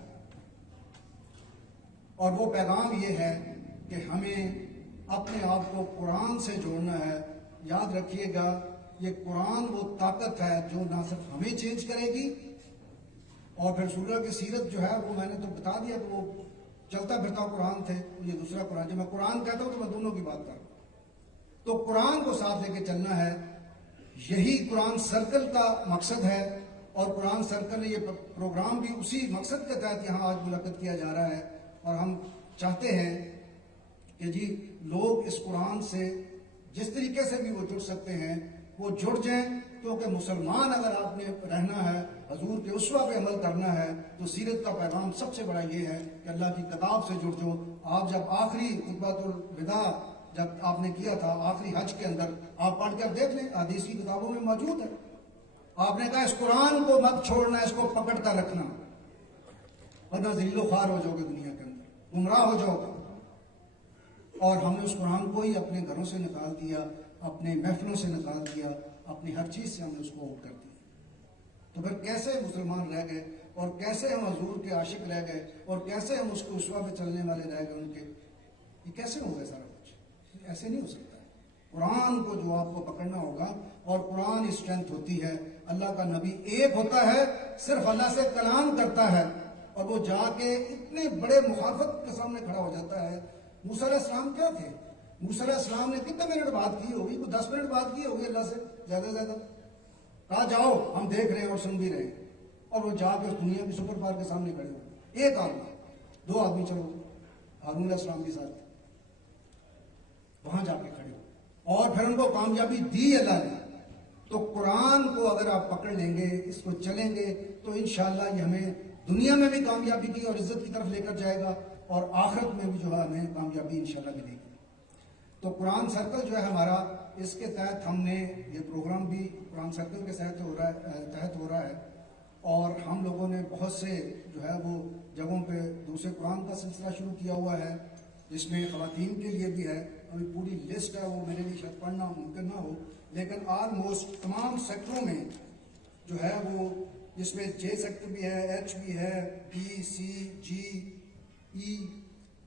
اور وہ پیغام یہ ہے کہ ہمیں اپنے آپ کو قرآن سے جوڑنا ہے. یاد رکھیے گا یہ قرآن وہ طاقت ہے جو نہ صرف ہمیں چینج کرے گی، اور پھر رسول اللہ کی سیرت جو ہے وہ میں نے تو بتا دیا کہ وہ چلتا پھرتا قرآن تھے. یہ دوسرا قرآن، جب میں قرآن کہتا ہوں تو میں دونوں کی بات کر رہا ہوں. تو قرآن کو ساتھ لے کے چلنا ہے. یہی قرآن سرکل کا مقصد ہے، اور قرآن سرکل یہ پروگرام بھی اسی مقصد کے تحت یہاں آج منعقد کیا جا رہا ہے. اور ہم چاہتے ہیں کہ جی لوگ اس قرآن سے جس طریقے سے بھی وہ جڑ سکتے ہیں وہ جڑ جائیں، کیونکہ مسلمان اگر آپ نے رہنا ہے، حضور کے اسوہ پہ عمل کرنا ہے، تو سیرت کا پیغام سب سے بڑا یہ ہے کہ اللہ کی کتاب سے جڑ جاؤ. آپ جب آخری خطبۃ الوداع جب آپ نے کیا تھا آخری حج کے اندر، آپ پڑھ کر دیکھ لیں، حدیث کی کتابوں میں موجود ہے. آپ نے کہا اس قرآن کو مت چھوڑنا، اس کو پکڑ کر رکھنا، ورنہ ذلیل و خوار ہو جاؤ گے، دنیا کے اندر گمراہ ہو جاؤ گے. اور ہم نے اس قرآن کو ہی اپنے گھروں سے نکال دیا، اپنے محفلوں سے نکال دیا، اپنی ہر چیز سے ہم نے اس کو آؤٹ کر دیا. تو پھر کیسے مسلمان رہ گئے، اور کیسے ہم حضور کے عاشق رہ گئے، اور کیسے ہم اس کو اسوہ پہ چلنے والے رہ گئے ان کے؟ یہ کیسے ہو گئے؟ سارا کچھ ایسے نہیں ہو سکتا ہے. قرآن کو جو آپ کو پکڑنا ہوگا، اور قرآن اسٹرینتھ ہوتی ہے. اللہ کا نبی ایک ہوتا ہے، صرف اللہ سے کلام کرتا ہے، اور وہ جا کے اتنے بڑے مخالفت کے سامنے کھڑا ہو جاتا ہے. موسیٰ علیہ السلام کیا تھے؟ موسیٰ علیہ السلام نے کتنے منٹ بات کی ہوگی؟ 10 منٹ بات کی ہوگی اللہ سے زیادہ زیادہ. کہا جاؤ ہم دیکھ رہے ہیں اور سن بھی رہے ہیں، اور وہ جا کے اس دنیا کی سپر پاور کے سامنے کھڑے ہو. ایک آدمی، 2 آدمی، چلو ہارون علیہ السلام کے ساتھ وہاں جا کے کھڑے ہو، اور پھر ان کو کامیابی دی اللہ نے. تو قرآن کو اگر آپ پکڑ لیں گے، اس کو چلیں گے، تو انشاءاللہ یہ ہمیں دنیا میں بھی کامیابی کی اور عزت کی طرف لے کر جائے گا، اور آخرت میں بھی جو ہے ہمیں کامیابی انشاءاللہ ملے گی. تو قرآن سرکل جو ہے ہمارا، اس کے تحت ہم نے یہ پروگرام بھی قرآن سرکل کے تحت ہو رہا ہے. اور ہم لوگوں نے بہت سے جو ہے وہ جگہوں پہ دوسرے قرآن کا سلسلہ شروع کیا ہوا ہے، جس میں خواتین کے لیے بھی ہے. ابھی پوری لسٹ ہے، وہ میرے لیے شاید پڑھنا ممکن نہ ہو، لیکن آلموسٹ تمام سیکٹروں میں جو ہے وہ، جس میں جے سیکٹر بھی ہے، ایچ بھی ہے، بی، سی، جی، ای،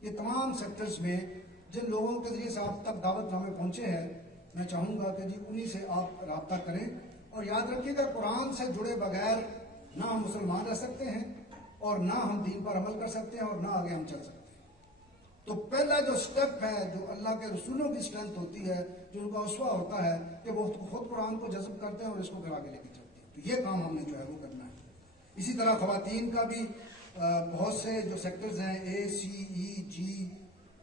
یہ تمام سیکٹرز میں جن لوگوں کے ذریعے سے آپ تک دعوت نامے پہنچے ہیں، میں چاہوں گا کہ جی انہی سے آپ رابطہ کریں. اور یاد رکھیے گا قرآن سے جڑے بغیر نہ ہم مسلمان رہ سکتے ہیں، اور نہ ہم دین پر عمل کر سکتے ہیں، اور نہ آگے ہم چل سکتے ہیں. تو پہلا جو سٹیپ ہے، جو اللہ کے رسولوں کی اسٹرینتھ ہوتی ہے، جو ان کا اسوہ ہوتا ہے، کہ وہ خود قرآن کو جذب کرتے ہیں اور اس کو پھر آگے لے کے چلتے ہیں. تو یہ کام ہم نے جو ہے وہ کرنا ہے. اسی طرح خواتین کا بھی بہت سے جو سیکٹرز ہیں، اے، سی، ای، جی،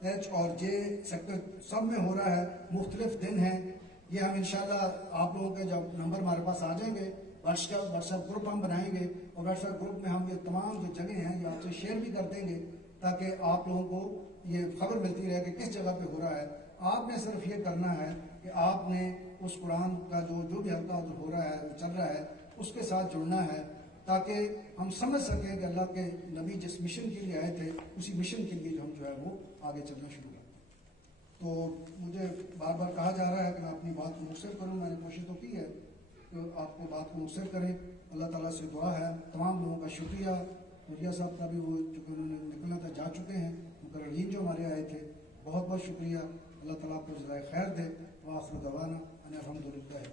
ایچ اور جے سیکٹر سب میں ہو رہا ہے. مختلف دن ہیں. یہ ہم انشاءاللہ آپ لوگوں کے جب نمبر ہمارے پاس آ جائیں گے، واٹس ایپ گروپ ہم بنائیں گے، اور واٹس ایپ گروپ میں ہم یہ تمام جو جگہ ہیں یہ آپ سے شیئر بھی کر دیں گے، تاکہ آپ لوگوں کو یہ خبر ملتی رہے کہ کس جگہ پہ ہو رہا ہے. آپ نے صرف یہ کرنا ہے کہ آپ نے اس قرآن کا جو بھی حلقہ ہو رہا ہے، چل رہا ہے، اس کے ساتھ جڑنا ہے، تاکہ ہم سمجھ سکیں کہ اللہ کے نبی جس مشن کے لیے آئے تھے، اسی مشن کے لیے ہم جو ہے وہ آگے چلنا شروع کریں. تو مجھے بار بار کہا جا رہا ہے کہ میں اپنی بات کو مختصر کروں. میں نے کوشش تو کی ہے کہ آپ کو بات کو مختصر کریں. اللہ تعالیٰ سے دعا ہے. تمام لوگوں کا شکریہ. مریا صاحب کا بھی وہ چونکہ انہوں نے نکلنا تھا، جا چکے ہیں. مقررین جو ہمارے آئے تھے، بہت بہت شکریہ. اللہ تعالیٰ آپ کو جزائے خیر دے. وآخر دعوانا ان الحمدللہ.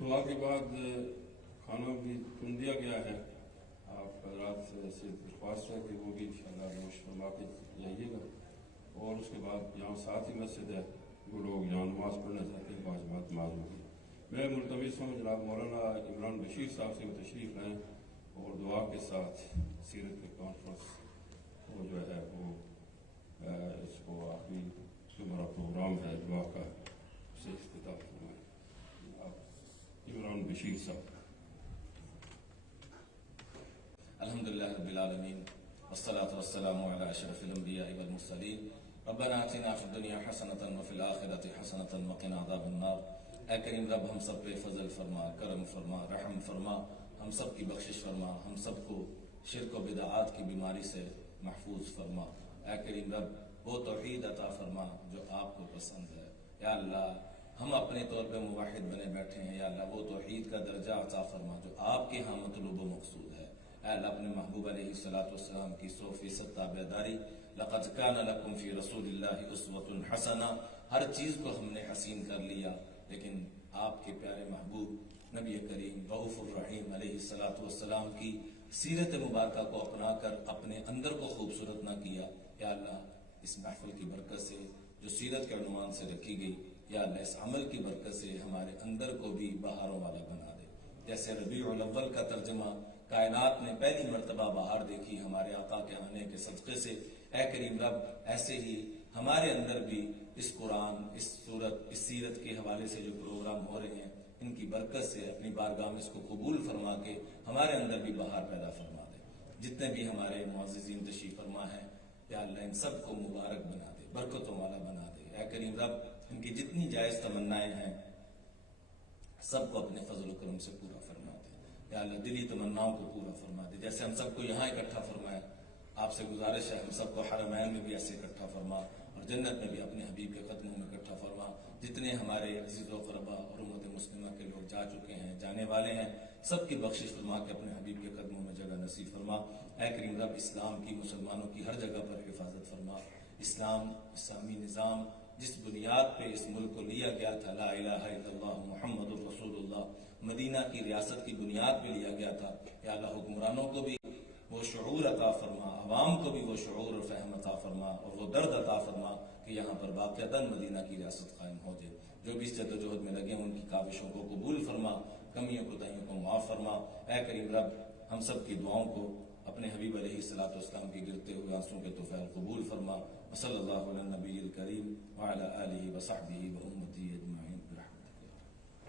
دعا کے بعد کھانا بھی چن دیا گیا ہے. آپ حضرات سے درخواست ہے کہ وہ بھی انشاءاللہ نوش فرما کے جائیے گا. اور اس کے بعد یہاں ساتھ ہی مسجد ہے، وہ لوگ یہاں نماز پڑھنا چاہتے ہیں، واجبات نماز ہوگی. میں ملتمس ہوں جناب مولانا عمران بشیر صاحب سے وہ تشریف لائیں اور دعا کے ساتھ سیرت کے کانفرنس وہ جو ہے وہ اس کو آخری جو ہمارا پروگرام ہے دعا کا، اسے افتتاح فرمائیں. عمران بشیر صاحب. الحمدللہ رب العالمین، والصلاة والسلام علی اشرف الانبیاء والمرسلین. ربنا آتنا فی الدنیا حسنۃ وفی الآخرۃ حسنۃ وقنا عذاب النار. اے کریم رب ہم سب پہ فضل فرما، کرم فرما، رحم فرما، ہم سب کی بخشش فرما، ہم سب کو شرک و بدعات کی بیماری سے محفوظ فرما. اے کریم رب وہ توحید عطا فرما جو آپ کو پسند ہے. یا اللہ ہم اپنے طور پہ موحد بنے بیٹھے ہیں، یا اللہ وہ توحید کا درجہ عطا فرما جو آپ کے ہاں مطلوب و مقصود ہے۔ اے اللہ اپنے محبوب علیہ السلام کی 100% تابعداری، لقد کان لکم فی رسول اللہ اسوۃ حسنہ، ہر چیز کو ہم نے حسین کر لیا، لیکن آپ کے پیارے محبوب نبی کریم رؤوف الرحیم علیہ السلام کی سیرت مبارکہ کو اپنا کر اپنے اندر کو خوبصورت نہ کیا۔ یا اللہ اس محفل کی برکت سے جو سیرت کے عنوان سے رکھی گئی، یا اللہ اس عمل کی برکت سے ہمارے اندر کو بھی بہاروں والا بنا دے۔ جیسے ربیع الاول کا ترجمہ کائنات نے پہلی مرتبہ بہار دیکھی ہمارے آقا کے آنے کے صدقے سے، اے کریم رب ایسے ہی ہمارے اندر بھی اس قرآن، اس سورت، اس سیرت کے حوالے سے جو پروگرام ہو رہے ہیں ان کی برکت سے اپنی بارگاہ میں اس کو قبول فرما کے ہمارے اندر بھی بہار پیدا فرما دے۔ جتنے بھی ہمارے معززین تشریف فرما ہیں یا اللہ ان سب کو مبارک بنا دے، برکتوں والا بنا دے۔ اے کریم رب ان کی جتنی جائز تمنائیں ہیں سب کو اپنے فضل و کرم سے پورا فرما دے۔ یا اللہ دلی تمناؤں کو پورا فرما دے، جیسے ہم سب کو یہاں اکٹھا فرمایا، آپ سے گزارش ہے ہم سب کو حرمین میں بھی ایسے اکٹھا فرما، اور جنت میں بھی اپنے حبیب کے قدموں میں اکٹھا فرما۔ جتنے ہمارے عزیز و قربا اور امت مسلمہ کے لوگ جا چکے ہیں، جانے والے ہیں، سب کی بخشش فرما کے اپنے حبیب کے قدموں میں جگہ نصیب فرما۔ اے کریم رب اسلام کی، مسلمانوں کی ہر جگہ پر حفاظت فرما۔ اسلام، اسلامی نظام جس بنیاد پہ اس ملک کو لیا گیا تھا، لا الہ الا اللہ محمد الرسول اللہ، مدینہ کی ریاست کی بنیاد پہ لیا گیا تھا، یا اللہ حکمرانوں کو بھی وہ شعور عطا فرما، عوام کو بھی وہ شعور اور فہم عطا فرما، اور وہ درد عطا فرما کہ یہاں پر باقاعدہ مدینہ کی ریاست قائم ہو جائے۔ جو بھی اس جدوجہد میں لگے ان کی کاوشوں کو قبول فرما، کمیوں کوتاہیوں کو معاف فرما۔ اے کریم رب ہم سب کی دعاؤں کو اپنے حبیب علیہ السلام کے گرتے ہوئے آنسوں کے طفیل قبول فرما۔ وصلی اللہ علی النبی الکریم وعلی آلہ وصحبہ وامتہ اجمعین۔